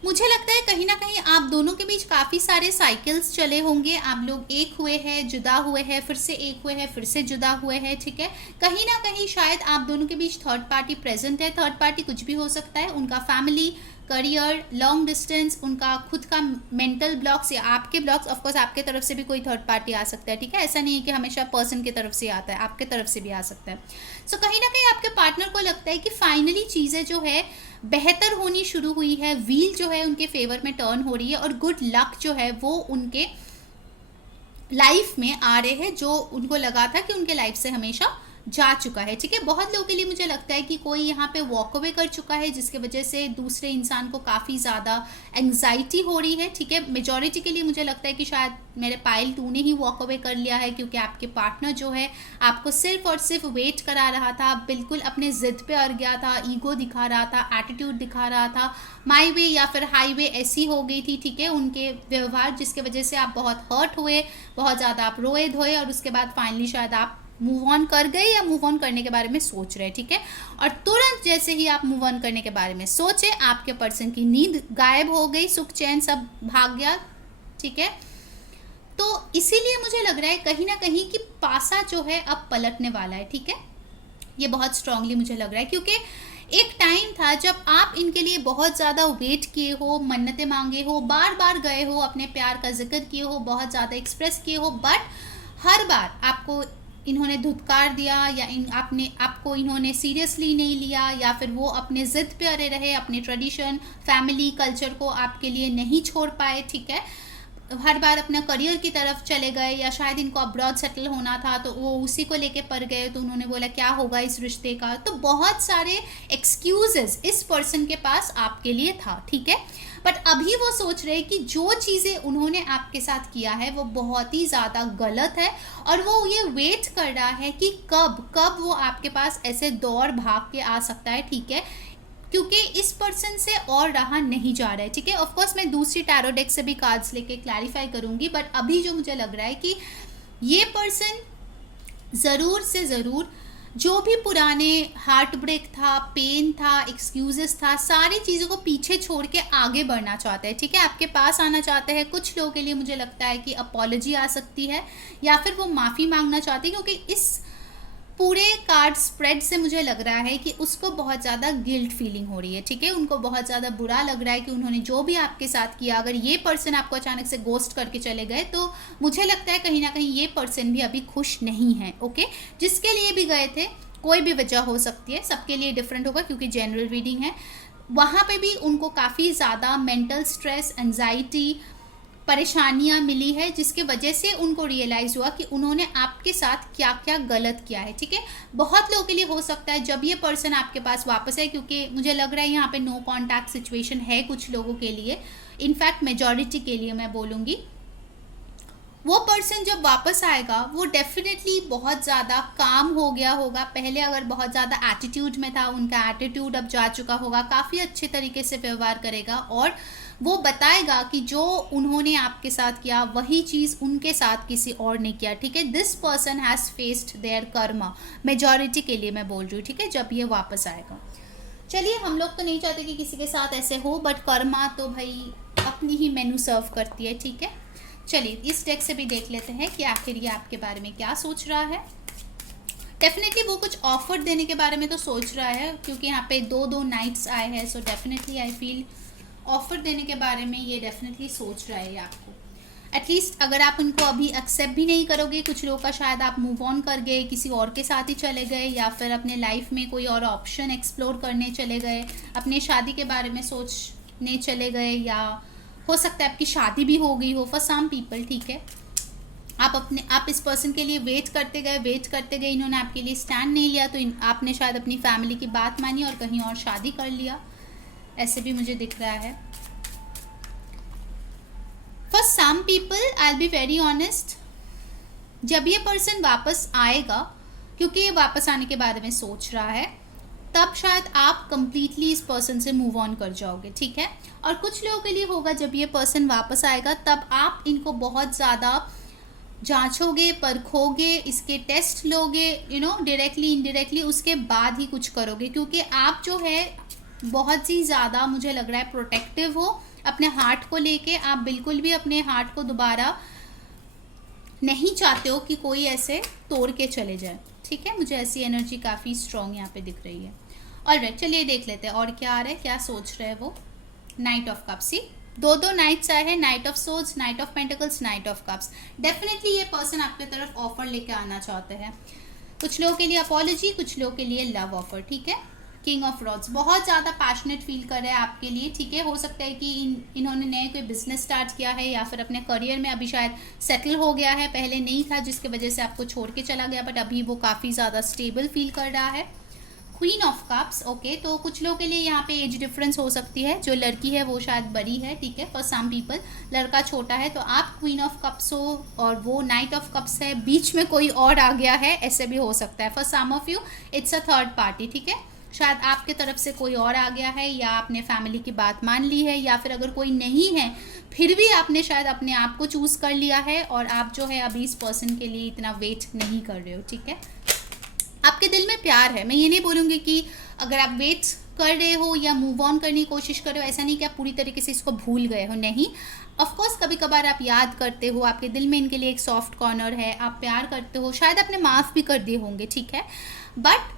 मुझे लगता है कहीं ना कहीं आप दोनों के बीच काफ़ी सारे साइकिल्स चले होंगे। आप लोग एक हुए हैं, जुदा हुए हैं, फिर से एक हुए हैं, फिर से जुदा हुए हैं। ठीक है, कहीं ना कहीं शायद आप दोनों के बीच थर्ड पार्टी प्रेजेंट है। थर्ड पार्टी कुछ भी हो सकता है, उनका फैमिली, करियर, लॉन्ग डिस्टेंस, उनका खुद का मेंटल ब्लॉक्स या आपके ब्लॉक्स। ऑफकोर्स आपके तरफ से भी कोई थर्ड पार्टी आ सकता है। ठीक है, ऐसा नहीं है कि हमेशा पर्सन की तरफ से आता है, आपके तरफ से भी आ सकता है। सो कहीं ना कहीं आपके पार्टनर को लगता है कि फाइनली चीज़ें जो है बेहतर होनी शुरू हुई है, व्हील जो है उनके फेवर में टर्न हो रही है और गुड लक जो है वो उनके लाइफ में आ रहे हैं, जो उनको लगा था कि उनके लाइफ से हमेशा जा चुका है। ठीक है, बहुत लोगों के लिए मुझे लगता है कि कोई यहाँ पे वॉक अवे कर चुका है, जिसके वजह से दूसरे इंसान को काफ़ी ज़्यादा एंग्जाइटी हो रही है। ठीक है, मेजॉरिटी के लिए मुझे लगता है कि शायद मेरे पाइल 2 ने ही वॉक अवे कर लिया है, क्योंकि आपके पार्टनर जो है आपको सिर्फ और सिर्फ वेट करा रहा था, बिल्कुल अपने जिद पे अड़ गया था, ईगो दिखा रहा था, एटीट्यूड दिखा रहा था, माई वे या फिर हाईवे ऐसी हो गई थी। ठीक है, उनके व्यवहार जिसके वजह से आप बहुत हर्ट हुए, बहुत ज़्यादा आप रोए धोए और उसके बाद फाइनली शायद आप मूव ऑन कर गए या मूव ऑन करने के बारे में सोच रहे। ठीक है, और तुरंत जैसे ही आप मूव ऑन करने के बारे में सोचे, आपके पर्सन की नींद गायब हो गई, सुख चैन सब भाग गया। ठीक है, तो इसीलिए मुझे लग रहा है कहीं ना कहीं कि पासा जो है अब पलटने वाला है। ठीक है, ये बहुत स्ट्रांगली मुझे लग रहा है, क्योंकि एक टाइम था जब आप इनके लिए बहुत ज़्यादा वेट किए हो, मन्नतें मांगे हो, बार बार गए हो, अपने प्यार का जिक्र किए हो, बहुत ज़्यादा एक्सप्रेस किए हो, बट हर बार आपको इन्होंने धुतकार दिया या आपको इन्होंने सीरियसली नहीं लिया, या फिर वो अपने ज़िद पे अड़े रहे, अपने ट्रेडिशन, फैमिली, कल्चर को आपके लिए नहीं छोड़ पाए। ठीक है, हर बार अपना करियर की तरफ चले गए, या शायद इनको अब्रॉड सेटल होना था तो वो उसी को लेके पड़ गए, तो उन्होंने बोला क्या होगा इस रिश्ते का। तो बहुत सारे एक्सक्यूजेस इस पर्सन के पास आपके लिए था। ठीक है, बट अभी वो सोच रहे कि जो चीज़ें उन्होंने आपके साथ किया है वो बहुत ही ज़्यादा गलत है, और वो ये वेट कर रहा है कि कब वो आपके पास ऐसे दौड़ भाग के आ सकता है। ठीक है, क्योंकि इस पर्सन से और रहा नहीं जा रहा है। ठीक है, ऑफकोर्स मैं दूसरी टैरो डेक से भी कार्ड्स लेके क्लैरिफाई करूंगी, बट अभी जो मुझे लग रहा है कि ये पर्सन ज़रूर से ज़रूर जो भी पुराने हार्ट ब्रेक था, पेन था, एक्सक्यूजेस था, सारी चीज़ों को पीछे छोड़ के आगे बढ़ना चाहते हैं। ठीक है, आपके पास आना चाहते हैं। कुछ लोगों के लिए मुझे लगता है कि अपॉलॉजी आ सकती है, या फिर वो माफ़ी मांगना चाहते हैं, क्योंकि इस पूरे कार्ड स्प्रेड से मुझे लग रहा है कि उसको बहुत ज़्यादा गिल्ट फीलिंग हो रही है। ठीक है, उनको बहुत ज़्यादा बुरा लग रहा है कि उन्होंने जो भी आपके साथ किया, अगर ये पर्सन आपको अचानक से गोस्ट करके चले गए, तो मुझे लगता है कहीं ना कहीं ये पर्सन भी अभी खुश नहीं है। ओके, जिसके लिए भी गए थे, कोई भी वजह हो सकती है, सबके लिए डिफरेंट होगा क्योंकि जनरल रीडिंग है। वहाँ पे भी उनको काफ़ी ज़्यादा मेंटल स्ट्रेस, एंजाइटी, परेशानियां मिली है, जिसके वजह से उनको रियलाइज़ हुआ कि उन्होंने आपके साथ क्या क्या गलत किया है। ठीक है, बहुत लोगों के लिए हो सकता है जब ये पर्सन आपके पास वापस है, क्योंकि मुझे लग रहा है यहाँ पे नो कॉन्टैक्ट सिचुएशन है कुछ लोगों के लिए, इनफैक्ट मेजॉरिटी के लिए मैं बोलूँगी। वो पर्सन जब वापस आएगा वो डेफिनेटली बहुत ज़्यादा काम हो गया होगा। पहले अगर बहुत ज़्यादा एटीट्यूड में था, उनका एटीट्यूड अब जा चुका होगा, काफ़ी अच्छे तरीके से व्यवहार करेगा और वो बताएगा कि जो उन्होंने आपके साथ किया वही चीज़ उनके साथ किसी और ने किया। ठीक है, this person has faced their karma, majority के लिए मैं बोल रही हूँ। ठीक है, जब ये वापस आएगा, चलिए हम लोग तो नहीं चाहते कि किसी के साथ ऐसे हो, बट कर्मा तो भाई अपनी ही मेनू सर्व करती है। ठीक है, चलिए इस डेक से भी देख लेते हैं कि आखिर ये आपके बारे में क्या सोच रहा है। डेफिनेटली वो कुछ ऑफर देने के बारे में तो सोच रहा है, क्योंकि यहाँ पे दो नाइट्स आए हैं, सो डेफिनेटली आई फील ऑफर देने के बारे में ये डेफिनेटली सोच रहा है आपको। एटलीस्ट अगर आप उनको अभी एक्सेप्ट भी नहीं करोगे, कुछ लोगों का शायद आप मूव ऑन कर गए, किसी और के साथ ही चले गए, या फिर अपने लाइफ में कोई और ऑप्शन एक्सप्लोर करने चले गए, अपने शादी के बारे में सोचने चले गए, या हो सकता है आपकी शादी भी हो गई हो फॉर सम पीपल। ठीक है, आप इस पर्सन के लिए वेट करते गए, इन्होंने आपके लिए स्टैंड नहीं लिया, तो आपने शायद अपनी फैमिली की बात मानी और कहीं और शादी कर लिया, ऐसे भी मुझे दिख रहा है। For some people I will be very honest, जब ये पर्सन वापस आएगा, क्योंकि ये वापस आने के बारे में सोच रहा है, तब शायद आप कंप्लीटली इस पर्सन से मूव ऑन कर जाओगे। ठीक है, और कुछ लोगों के लिए होगा जब ये पर्सन वापस आएगा तब आप इनको बहुत ज़्यादा जांचोगे, परखोगे, इसके टेस्ट लोगे, डायरेक्टली इनडायरेक्टली, उसके बाद ही कुछ करोगे, क्योंकि आप जो है बहुत ही ज़्यादा मुझे लग रहा है प्रोटेक्टिव हो अपने हार्ट को लेके। आप बिल्कुल भी अपने हार्ट को दोबारा नहीं चाहते हो कि कोई ऐसे तोड़ के चले जाए। ठीक है, मुझे ऐसी एनर्जी काफ़ी स्ट्रॉन्ग यहाँ पे दिख रही है। ऑलराइट, चलिए देख लेते हैं और क्या आ रहा है, क्या सोच रहे हैं वो। नाइट ऑफ कप्स, सी दो नाइट्स आए हैं, night of swords, night of pentacles, night of cups. Definitely ये पर्सन आपके तरफ ऑफर लेके आना चाहते हैं। कुछ लोगों के लिए अपॉलॉजी, कुछ लोगों के लिए लव ऑफर। ठीक है, किंग ऑफ रॉड्स, बहुत ज़्यादा पैशनेट फील कर रहे हैं आपके लिए। ठीक है, हो सकता है कि इन्होंने नए कोई बिजनेस स्टार्ट किया है, या फिर अपने करियर में अभी शायद सेटल हो गया है, पहले नहीं था जिसकी वजह से आपको छोड़ के चला गया, बट अभी वो काफ़ी ज़्यादा स्टेबल फील कर रहा है। क्वीन ऑफ कप्स, ओके, तो कुछ लोगों के लिए यहाँ पे एज डिफरेंस हो सकती है, जो लड़की है वो शायद बड़ी है। ठीक है, फॉर सम पीपल लड़का छोटा है, तो आप क्वीन ऑफ कप्स हो और वो नाइट ऑफ कप्स है, बीच में कोई और आ गया है, ऐसे भी हो सकता है। For some of you it's a third party. ठीक है, शायद आपके तरफ से कोई और आ गया है, या आपने फैमिली की बात मान ली है, या फिर अगर कोई नहीं है फिर भी आपने शायद अपने आप को चूज़ कर लिया है और आप जो है अभी इस पर्सन के लिए इतना वेट नहीं कर रहे हो। ठीक है, आपके दिल में प्यार है, मैं ये नहीं बोलूँगी कि अगर आप वेट कर रहे हो या मूव ऑन करने की कोशिश कर रहे हो, ऐसा नहीं कि आप पूरी तरीके से इसको भूल गए हो, नहीं। ऑफकोर्स कभी कभार आप याद करते हो, आपके दिल में इनके लिए एक सॉफ्ट कॉर्नर है, आप प्यार करते हो, शायद आपने माफ़ भी कर दिए होंगे। ठीक है, बट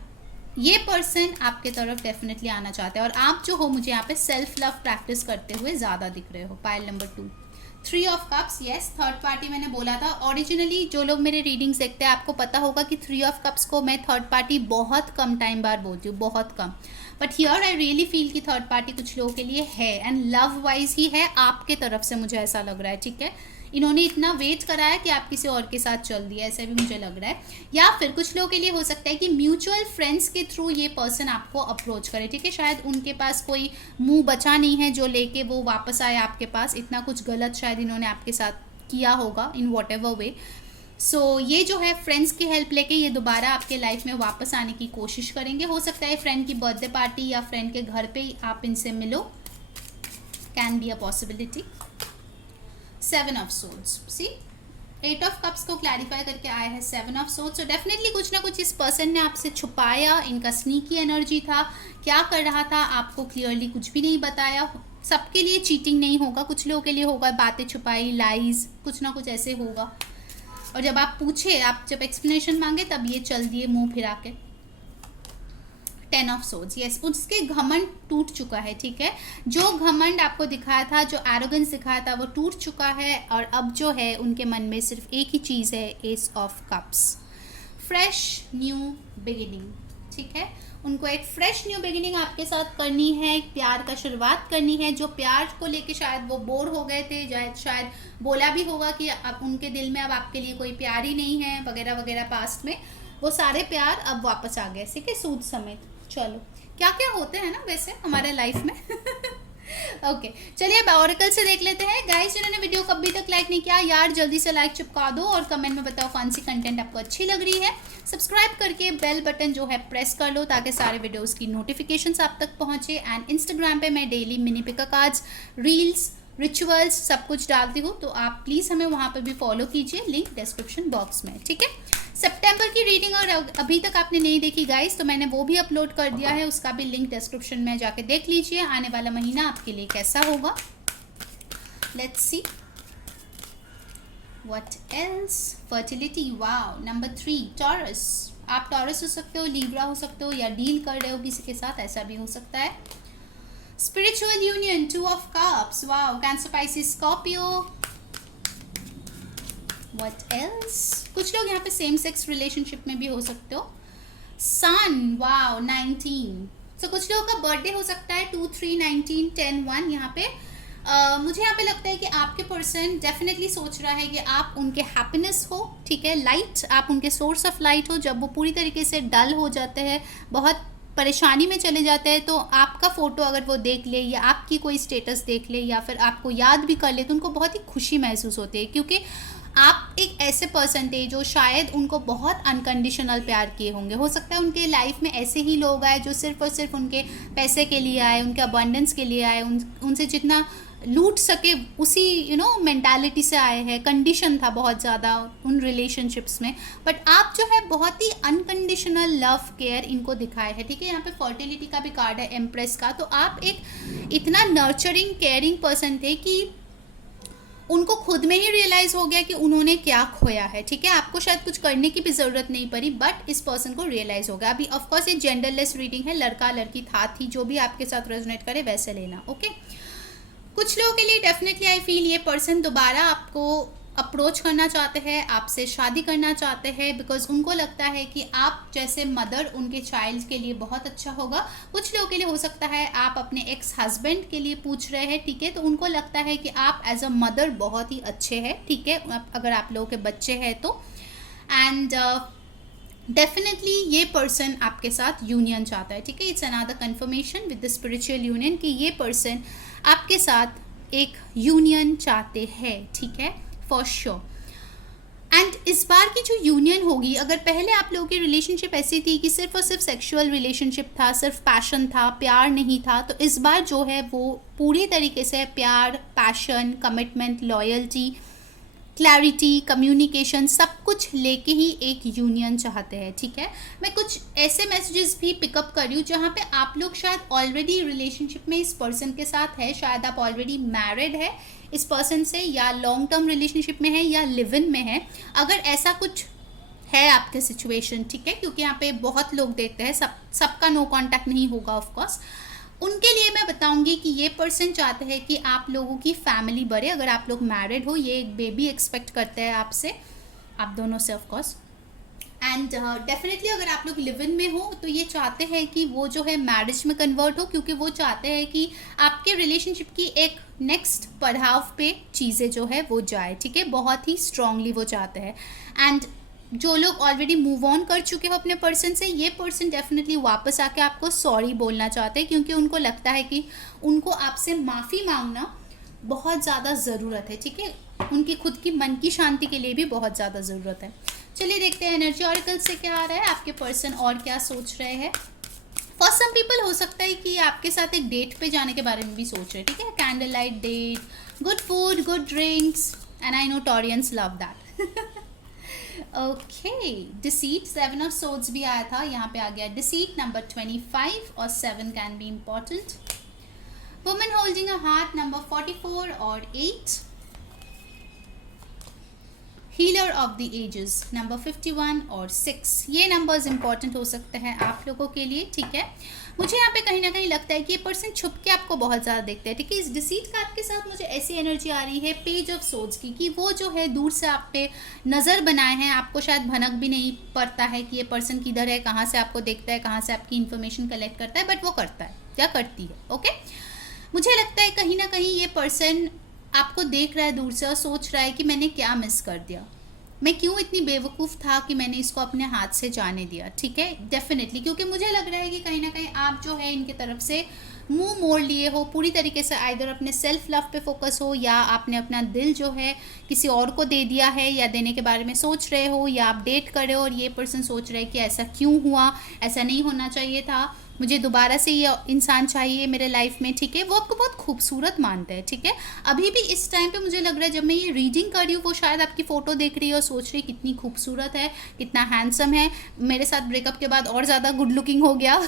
ये पर्सन आपके तरफ डेफिनेटली आना चाहते हैं, और आप जो हो मुझे यहाँ पे सेल्फ लव प्रैक्टिस करते हुए ज़्यादा दिख रहे हो। Pile number 2, 3 of cups, yes third party मैंने बोला था। ओरिजिनली जो लोग मेरे रीडिंग्स देखते हैं आपको पता होगा कि 3 ऑफ कप्स को मैं थर्ड पार्टी बहुत कम टाइम बाद बोलती हूँ, बहुत कम, but here I really feel कि थर्ड पार्टी कुछ लोगों के लिए है, एंड लव वाइज ही है आपके तरफ से, मुझे ऐसा लग रहा है। ठीक है, इन्होंने इतना वेट कराया कि आप किसी और के साथ चल दिया, ऐसा भी मुझे लग रहा है। या फिर कुछ लोगों के लिए हो सकता है कि म्यूचुअल फ्रेंड्स के थ्रू ये पर्सन आपको अप्रोच करे। ठीक है, शायद उनके पास कोई मुंह बचा नहीं है जो लेके वो वापस आए आपके पास, इतना कुछ गलत शायद इन्होंने आपके साथ किया होगा इन वॉट एवर वे। सो ये जो है फ्रेंड्स की हेल्प लेके ये दोबारा आपके लाइफ में वापस आने की कोशिश करेंगे। हो सकता है फ्रेंड की बर्थडे पार्टी या फ्रेंड के घर पे आप इनसे मिलो, can be a possibility. 7 of swords, see 8 of cups को क्लैरिफाई करके आया है 7 ऑफ सोर्ड्स। सो डेफिनेटली कुछ ना कुछ इस पर्सन ने आपसे छुपाया, इनका स्नीकी एनर्जी था, क्या कर रहा था आपको क्लियरली कुछ भी नहीं बताया। सबके लिए चीटिंग नहीं होगा, कुछ लोगों के लिए होगा बातें छुपाई, लाइज, कुछ ना कुछ ऐसे होगा, और जब आप पूछे, आप जब एक्सप्लेनेशन मांगे तब ये चल दिए मुंह फिरा के। 10 ऑफ सोर्ड्स, यस, उसके घमंड टूट चुका है। ठीक है, जो घमंड आपको दिखाया था, जो एरोगेंस दिखाया था, वो टूट चुका है, और अब जो है उनके मन में सिर्फ एक ही चीज़ है, S of cups, fresh new beginning. ठीक है। उनको एक फ्रेश न्यू बिगिनिंग आपके साथ करनी है, एक प्यार का शुरुआत करनी है। जो प्यार को लेके शायद वो बोर हो गए थे, शायद बोला भी होगा कि अब उनके दिल में अब आपके लिए कोई प्यार ही नहीं है वगैरह वगैरह, पास्ट में वो सारे प्यार अब वापस आ गए, ठीक है, सूद समेत। चलो क्या क्या होते हैं ना वैसे हमारे लाइफ में। ओके चलिए अब ऑरेकल से देख लेते हैं। गाइस जिन्होंने वीडियो को अभी तक लाइक नहीं किया यार जल्दी से लाइक चिपका दो और कमेंट में बताओ कौन सी कंटेंट आपको अच्छी लग रही है। सब्सक्राइब करके बेल बटन जो है प्रेस कर लो ताकि सारे वीडियोस की नोटिफिकेशंस आप तक पहुंचे। एंड इंस्टाग्राम पे मैं daily mini pickup cards, reels, rituals सब कुछ डालती हूँ, तो आप प्लीज़ हमें वहाँ पर भी फॉलो कीजिए, लिंक डिस्क्रिप्शन बॉक्स में, ठीक है। सितंबर की रीडिंग और अभी तक आपने नहीं देखी गाइस तो मैंने वो भी अपलोड कर दिया है, उसका भी लिंक डिस्क्रिप्शन में जाके देख लीजिए। आने वाला महीना आपके लिए कैसा होगा, let's see what else. Fertility, wow. Number 3 taurus. आप टॉरस हो सकते हो, लीब्रा हो सकते हो, या डील कर रहे हो किसी के साथ, ऐसा भी हो सकता है। Spiritual union, 2 of cups, wow. Cancer, Pisces, Scorpio. What else? कुछ लोग यहाँ पे सेम सेक्स रिलेशनशिप में भी हो सकते हो। सन, वाओ, 19। तो कुछ लोगों का बर्थडे हो सकता है 2, 3, 19, 10, 1 यहाँ पे। मुझे यहाँ पे लगता है कि आपके पर्सन डेफिनेटली सोच रहा है कि आप उनके हैप्पीनेस हो, ठीक है, लाइट, आप उनके सोर्स ऑफ लाइट हो। जब वो पूरी तरीके से डल हो जाते हैं, बहुत परेशानी में चले जाते हैं, तो आपका फ़ोटो अगर वो देख ले या आपकी कोई स्टेटस देख ले या फिर आपको याद भी कर ले तो उनको बहुत ही खुशी महसूस होती है, क्योंकि आप एक ऐसे पर्सन थे जो शायद उनको बहुत अनकंडीशनल प्यार किए होंगे। हो सकता है उनके लाइफ में ऐसे ही लोग आए जो सिर्फ और सिर्फ उनके पैसे के लिए आए, उनके अबंडेंस के लिए आए, उनसे जितना लूट सके उसी मेंटालिटी से आए हैं। कंडीशन था बहुत ज़्यादा उन रिलेशनशिप्स में, बट आप जो है बहुत ही अनकंडीशनल लव केयर इनको दिखाए है, ठीक है। यहाँ पे फर्टिलिटी का भी कार्ड है, एम्प्रेस का। तो आप एक इतना नर्चरिंग केयरिंग पर्सन थे कि उनको खुद में ही रियलाइज़ हो गया कि उन्होंने क्या खोया है, ठीक है। आपको शायद कुछ करने की भी ज़रूरत नहीं पड़ी, बट इस पर्सन को रियलाइज़ हो गया। अभी ऑफकोर्स ये जेंडरलेस रीडिंग है, लड़का लड़की था थी, जो भी आपके साथ रेजोनेट करे वैसे लेना, ओके। कुछ लोगों के लिए डेफिनेटली आई फील ये पर्सन दोबारा आपको अप्रोच करना चाहते हैं, आपसे शादी करना चाहते हैं, बिकॉज उनको लगता है कि आप जैसे मदर उनके चाइल्ड के लिए बहुत अच्छा होगा। कुछ लोगों के लिए हो सकता है आप अपने एक्स हस्बैंड के लिए पूछ रहे हैं, ठीक है, तो उनको लगता है कि आप एज अ मदर बहुत ही अच्छे हैं, ठीक है, अगर आप लोगों के बच्चे हैं तो। एंड डेफिनेटली ये पर्सन आपके साथ यूनियन चाहता है, ठीक है। It's another confirmation with the spiritual union कि ये पर्सन आपके साथ एक यूनियन चाहते हैं, ठीक है, फॉर श्योर। एंड इस बार की जो यूनियन होगी, अगर पहले आप लोगों की रिलेशनशिप ऐसी थी कि सिर्फ और सिर्फ सेक्सुअल रिलेशनशिप था, सिर्फ पैशन था, प्यार नहीं था, तो इस बार जो है वो पूरी तरीके से प्यार, passion, commitment, loyalty, clarity, communication सब कुछ लेके ही एक यूनियन चाहते हैं, ठीक है। मैं कुछ ऐसे मैसेजेस भी पिकअप कर रही हूँ जहाँ पे आप लोग शायद ऑलरेडी रिलेशनशिप में इस पर्सन के साथ है, शायद आप ऑलरेडी मैरिड है इस पर्सन से, या लॉन्ग टर्म रिलेशनशिप में है, या लिव इन में है। अगर ऐसा कुछ है आपके सिचुएशन, ठीक है, क्योंकि यहाँ पे बहुत लोग देखते हैं, सबका नो कॉन्टैक्ट नहीं होगा ऑफकोर्स, उनके लिए मैं बताऊंगी कि ये पर्सन चाहते हैं कि आप लोगों की फैमिली बढ़े। अगर आप लोग मैरिड हो, ये एक बेबी एक्सपेक्ट करते हैं आपसे, आप दोनों से ऑफकोर्स। एंड डेफिनेटली अगर आप लोग लिव इन में हो तो ये चाहते हैं कि वो जो है मैरिज में कन्वर्ट हो, क्योंकि वो चाहते हैं कि आपके रिलेशनशिप की एक नेक्स्ट पड़ाव पे चीज़ें जो है वो जाए, ठीक है, बहुत ही स्ट्रांगली वो चाहते हैं। एंड जो लोग ऑलरेडी मूव ऑन कर चुके हो अपने पर्सन से, ये पर्सन डेफिनेटली वापस आके आपको सॉरी बोलना चाहते हैं, क्योंकि उनको लगता है कि उनको आपसे माफ़ी मांगना बहुत ज़्यादा ज़रूरत है, ठीक है, उनकी खुद की मन की शांति के लिए भी बहुत ज़्यादा ज़रूरत है। चलिए देखते हैं एनर्जी ऑरेकल से क्या आ रहा है, आपके पर्सन और क्या सोच रहे हैं। फॉर सम पीपल हो सकता है कि आपके साथ एक डेट पे जाने के बारे में भी सोच रहे हैं, ठीक है, candle light date, good food, good drinks, and I know Taurians love that. Okay, deceit, 7 of swords भी आया था, यहाँ पे आ गया डिसीट। नंबर 25 और 7 can be important. Women holding a heart, number 44 और 8। Healer of the ages number 51 और 6, ये नंबर्स इंपॉर्टेंट हो सकते हैं आप लोगों के लिए, ठीक है। मुझे यहाँ पे कहीं ना कहीं लगता है कि ये पर्सन छुप के आपको बहुत ज़्यादा देखता है, ठीक है। इस डिसीट कार्ड के साथ मुझे ऐसी एनर्जी आ रही है पेज ऑफ सोर्ड्स की, कि वो जो है दूर से आप पे नज़र बनाए हैं, आपको शायद भनक भी नहीं पड़ता है कि ये पर्सन किधर है, कहाँ से आपको देखता है, कहाँ से आपकी इन्फॉर्मेशन कलेक्ट करता है, बट वो करता है या करती है, ओके। मुझे लगता है कहीं ना कहीं ये पर्सन आपको देख रहा है दूर से और सोच रहा है कि मैंने क्या मिस कर दिया, मैं क्यों इतनी बेवकूफ़ था कि मैंने इसको अपने हाथ से जाने दिया, ठीक है। डेफिनेटली, क्योंकि मुझे लग रहा है कि कहीं ना कहीं आप जो है इनके तरफ से मुंह मोड़ लिए हो पूरी तरीके से, आइदर अपने सेल्फ लव पे फोकस हो, या आपने अपना दिल जो है किसी और को दे दिया है, या देने के बारे में सोच रहे हो, या आप डेट कर रहे हो और ये पर्सन सोच रहे हैं कि ऐसा क्यों हुआ, ऐसा नहीं होना चाहिए था, मुझे दोबारा से ये इंसान चाहिए मेरे लाइफ में, ठीक है। वो आपको बहुत खूबसूरत मानते हैं, ठीक है। अभी भी इस टाइम पे मुझे लग रहा है जब मैं ये रीडिंग कर रही हूँ, वो शायद आपकी फ़ोटो देख रही है और सोच रही है कितनी खूबसूरत है, कितना हैंडसम है, मेरे साथ ब्रेकअप के बाद और ज़्यादा गुड लुकिंग हो गया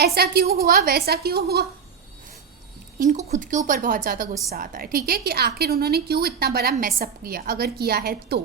ऐसा क्यों हुआ, वैसा क्यों हुआ। इनको खुद के ऊपर बहुत ज़्यादा गुस्सा आता है, ठीक है, कि आखिर उन्होंने क्यों इतना बड़ा मैसअप किया, अगर किया है तो।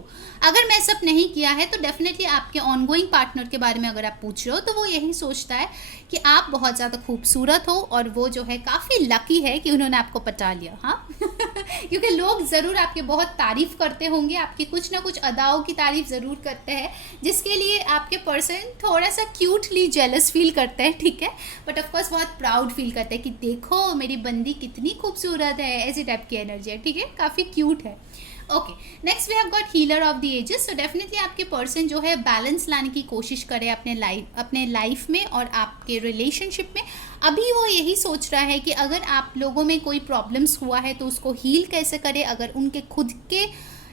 अगर मैसअप नहीं किया है तो डेफिनेटली आपके ऑनगोइंग पार्टनर के बारे में अगर आप पूछ रहे हो तो वो यही सोचता है कि आप बहुत ज़्यादा खूबसूरत हो, और वो जो है काफ़ी लकी है कि उन्होंने आपको पटा लिया, हाँ क्योंकि लोग ज़रूर आपकी बहुत तारीफ़ करते होंगे, आपकी कुछ ना कुछ अदाओं की तारीफ़ ज़रूर करते हैं, जिसके लिए आपके पर्सन थोड़ा सा क्यूटली जेलस फील करते हैं, ठीक है। बट ऑफकोर्स बहुत प्राउड फील करते हैं कि देखो मेरी बंदी कितनी खूबसूरत है, ऐसी टाइप की एनर्जी है, ठीक है, काफ़ी क्यूट है। Okay, next we have got healer of the ages. So definitely आपके पर्सन जो है बैलेंस लाने की कोशिश करे अपने लाइफ में और आपके रिलेशनशिप में। अभी वो यही सोच रहा है कि अगर आप लोगों में कोई प्रॉब्लम्स हुआ है तो उसको हील कैसे करे, अगर उनके खुद के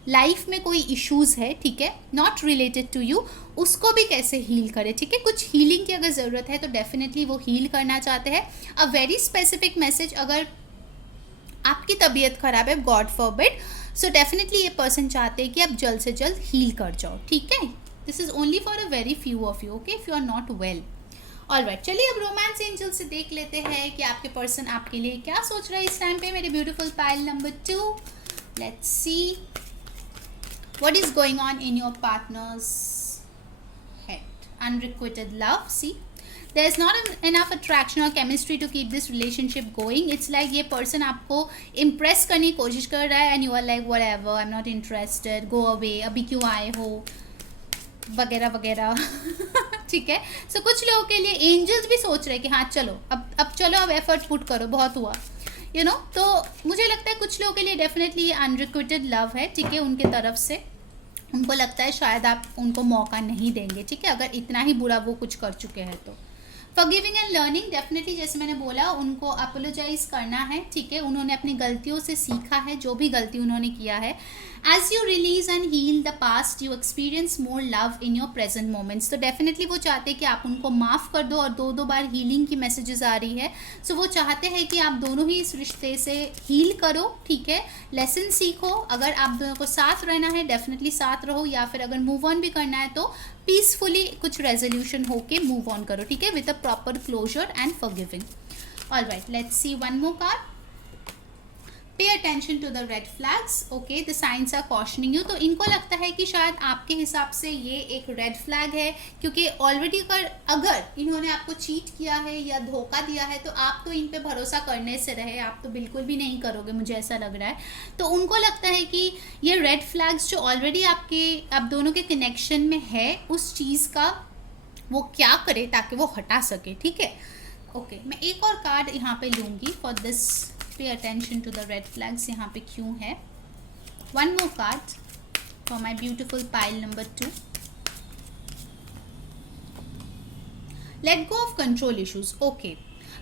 लाइफ में कोई इश्यूज़ है, ठीक है, नॉट रिलेटेड टू यू, उसको भी कैसे हील करे, ठीक है। कुछ हीलिंग की अगर ज़रूरत है तो डेफिनेटली वो हील करना चाहते हैं। अ वेरी स्पेसिफिक मैसेज, अगर आपकी तबीयत खराब है, गॉड फॉरबिड, सो डेफिनेटली ये पर्सन चाहते हैं कि आप जल्द से जल्द हील कर जाओ, ठीक है। This is only for a very few of you, okay, if you are not well. Alright, चलिए अब रोमांस एंजल से देख लेते हैं कि आपके पर्सन आपके लिए क्या सोच रहा है इस टाइम पे। मेरे beautiful pile number 2, let's see what is going on in your partner's head. Unrequited love, see, there's not enough attraction or chemistry to keep this relationship going. It's like ये person आपको impress करने की कोशिश कर रहा है and you are like whatever, I'm not interested, go away, अभी क्यों आए हो, वगैरह वगैरह ठीक है। सो कुछ लोगों के लिए एंजल्स भी सोच रहे हैं कि हाँ चलो अब चलो, अब एफर्ट पुट करो, बहुत हुआ, यू नो। तो मुझे लगता है कुछ लोगों के लिए डेफिनेटली ये अनरिक्विटेड लव है, ठीक है, उनके तरफ से। उनको लगता है शायद आप उनको मौका नहीं देंगे, ठीक है, अगर इतना ही बुरा वो कुछ कर चुके हैं तो। फॉरगिविंग एंड लर्निंग, डेफिनेटली जैसे मैंने बोला, उनको अपोलोजाइज करना है, ठीक है, उन्होंने अपनी गलतियों से सीखा है, जो भी गलती उन्होंने किया है। As you release and heal the past, you experience more love in your present moments. तो डेफिनेटली वो चाहते हैं कि आप उनको माफ़ कर दो, और दो बार हीलिंग की मैसेजेस आ रही है। सो वो चाहते हैं कि आप दोनों ही इस रिश्ते से हील करो, ठीक है, लेसन सीखो। अगर आप दोनों को साथ रहना है डेफिनेटली साथ रहो, या फिर अगर मूव ऑन भी करना है तो पीसफुली कुछ रेजोल्यूशन होके मूव ऑन करो, ठीक है, with a proper closure and forgiving. Alright, let's see one more card. Pay attention to the red flags, okay, the signs are cautioning you. तो इनको लगता है कि शायद आपके हिसाब से ये एक रेड फ्लैग है, क्योंकि ऑलरेडी अगर इन्होंने आपको चीट किया है या धोखा दिया है तो आप तो इन पे भरोसा करने से रहे, आप तो बिल्कुल भी नहीं करोगे, मुझे ऐसा लग रहा है। तो उनको लगता है कि ये रेड फ्लैग्स जो ऑलरेडी आप दोनों के कनेक्शन में है, उस चीज़ का वो क्या करे ताकि वो हटा सके, ठीक है। ओके, मैं एक और कार्ड यहाँ पे लूँगी for this pay attention to the red flags, यहाँ पे क्यों है। One more card for my beautiful pile number 2। Let go of control issues, okay.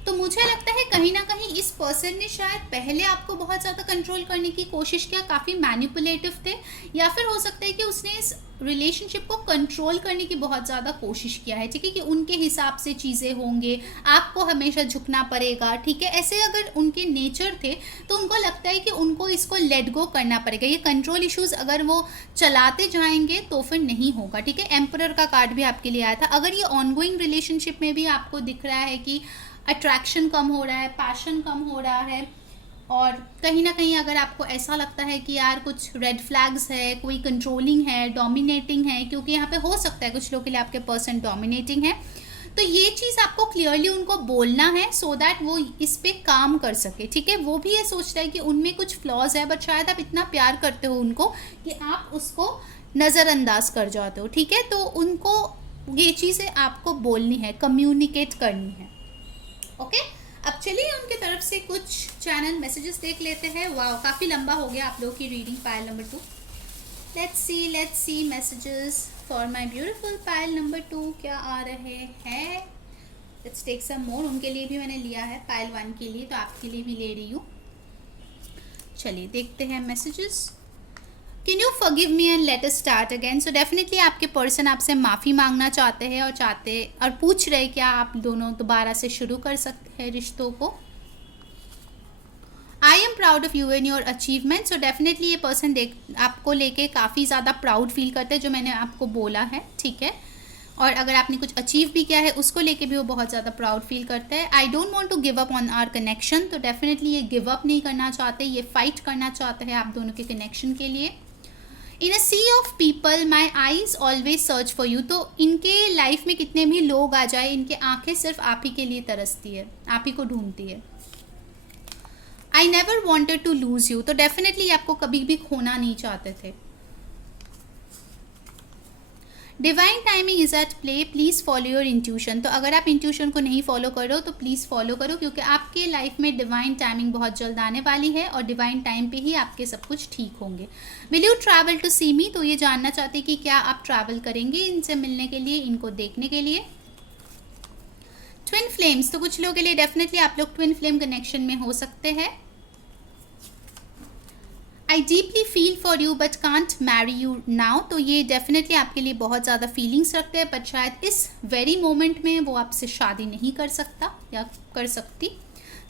तो मुझे लगता है कहीं ना कहीं इस पर्सन ने शायद पहले आपको बहुत ज़्यादा कंट्रोल करने की कोशिश किया, काफ़ी मैनिपुलेटिव थे, या फिर हो सकता है कि उसने इस रिलेशनशिप को कंट्रोल करने की बहुत ज़्यादा कोशिश किया है, ठीक है, कि उनके हिसाब से चीज़ें होंगे, आपको हमेशा झुकना पड़ेगा, ठीक है। ऐसे अगर उनके नेचर थे तो उनको लगता है कि उनको इसको लेट गो करना पड़ेगा। ये कंट्रोल इश्यूज़ अगर वो चलाते जाएंगे तो फिर नहीं होगा, ठीक है। एम्परर का कार्ड भी आपके लिए आया था। अगर ये ऑनगोइंग रिलेशनशिप में भी आपको दिख रहा है कि अट्रैक्शन कम हो रहा है, पैशन कम हो रहा है, और कहीं ना कहीं अगर आपको ऐसा लगता है कि यार कुछ रेड फ्लैग्स है, कोई कंट्रोलिंग है, डोमिनेटिंग है, क्योंकि यहाँ पे हो सकता है कुछ लोग के लिए आपके पर्सन डोमिनेटिंग है, तो ये चीज़ आपको क्लियरली उनको बोलना है सो दैट वो इस पे काम कर सके, ठीक है। वो भी ये सोचता है कि उनमें कुछ फ्लॉज है, बट शायद आप इतना प्यार करते हो उनको कि आप उसको नज़रअंदाज कर जाते हो, ठीक है। तो उनको ये चीज़ें आपको बोलनी है, कम्युनिकेट करनी है, ओके। अब चलिए उनके तरफ से कुछ चैनल मैसेजेस देख लेते हैं। वाह, काफ़ी लंबा हो गया आप लोगों की reading pile number 2। Let's see messages for my beautiful pile number 2 क्या आ रहे हैं। लेट्स टेक सम मोर। उनके लिए भी मैंने लिया है पाइल 1 के लिए, तो आपके लिए भी ले रही हूँ। चलिए देखते हैं messages. Can you forgive me and let us start again. So definitely आपके पर्सन आपसे माफ़ी मांगना चाहते हैं और पूछ रहे क्या आप दोनों दोबारा से शुरू कर सकते हैं रिश्तों को। I am proud of you and your achievement. So definitely ये पर्सन आपको लेके काफ़ी ज़्यादा प्राउड फील करते हैं, जो मैंने आपको बोला है, ठीक है। और अगर आपने कुछ अचीव भी किया है उसको लेके भी वो बहुत ज़्यादा प्राउड फील करते हैं। I don't want to give up on our connection. तो डेफिनेटली ये गिव अप नहीं करना चाहते, ये फाइट करना चाहते हैं आप दोनों के कनेक्शन के लिए। In a sea of people my eyes always search for you. तो इनके लाइफ में कितने भी लोग आ जाए, इनके आंखें सिर्फ आप ही के लिए तरसती है, आप ही को ढूंढती है। I never wanted to lose you. तो डेफिनेटली आपको कभी भी खोना नहीं चाहते थे। Divine timing is at play, please follow your intuition. तो अगर आप इंट्यूशन को नहीं फॉलो करो तो प्लीज़ फॉलो करो, क्योंकि आपके लाइफ में डिवाइन टाइमिंग बहुत जल्द आने वाली है और डिवाइन टाइम पे ही आपके सब कुछ ठीक होंगे। विल यू ट्रैवल टू सी मी। तो ये जानना चाहते कि क्या आप ट्रैवल करेंगे इनसे मिलने के लिए, इनको देखने के लिए। Twin flames. तो कुछ लोगों के लिए डेफिनेटली आप लोग ट्विन फ्लेम कनेक्शन में हो सकते हैं। I deeply feel for you but can't marry you now. तो ये डेफिनेटली आपके लिए बहुत ज़्यादा फीलिंग्स रखते हैं, बट शायद इस वेरी मोमेंट में वो आपसे शादी नहीं कर सकता या कर सकती।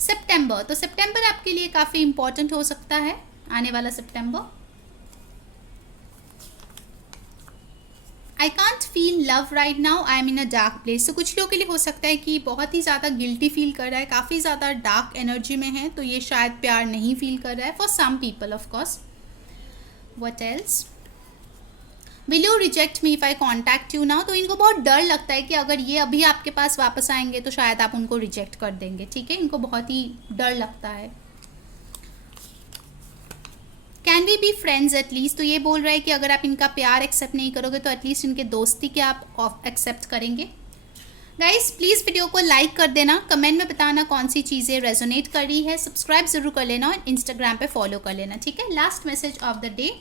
सितंबर। तो सितंबर आपके लिए काफ़ी इंपॉर्टेंट हो सकता है, आने वाला सितंबर। I can't feel love right now, I am in a dark place. तो कुछ लोगों के लिए हो सकता है कि बहुत ही ज़्यादा गिल्टी फील कर रहा है, काफ़ी ज़्यादा डार्क एनर्जी में है, तो ये शायद प्यार नहीं फील कर रहा है for some people of course. What else. Will you reject me if I contact you now. तो इनको बहुत डर लगता है कि अगर ये अभी आपके पास वापस आएंगे तो शायद आप उनको रिजेक्ट कर देंगे, ठीक है। इनको बहुत ही डर लगता है। Can we be friends at least. तो ये बोल रहा है कि अगर आप इनका प्यार एक्सेप्ट नहीं करोगे तो एटलीस्ट इनके दोस्ती के आप एक्सेप्ट करेंगे। गाइस प्लीज़ वीडियो को लाइक कर देना, कमेंट में बताना कौन सी चीज़ें रेजोनेट कर रही है, सब्सक्राइब जरूर कर लेना और इंस्टाग्राम पे फॉलो कर लेना, ठीक है। Last message of the day.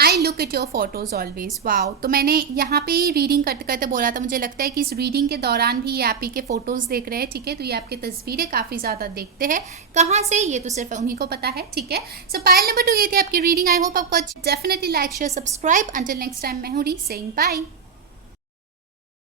I look at your photos always. Wow. तो मैंने यहाँ पे ही रीडिंग करते करते बोला था, मुझे लगता है कि इस रीडिंग के दौरान भी ये आप ही के फ़ोटोज़ देख रहे हैं, ठीक है। तो ये आपकी तस्वीरें काफ़ी ज़्यादा देखते हैं, कहाँ से ये तो सिर्फ उन्हीं को पता है, ठीक है। सो पाइल नंबर 2 ये थी आपकी रीडिंग। आई होप आपको definitely like share subscribe. Until next time मैं हूँ री सेइंग बाय।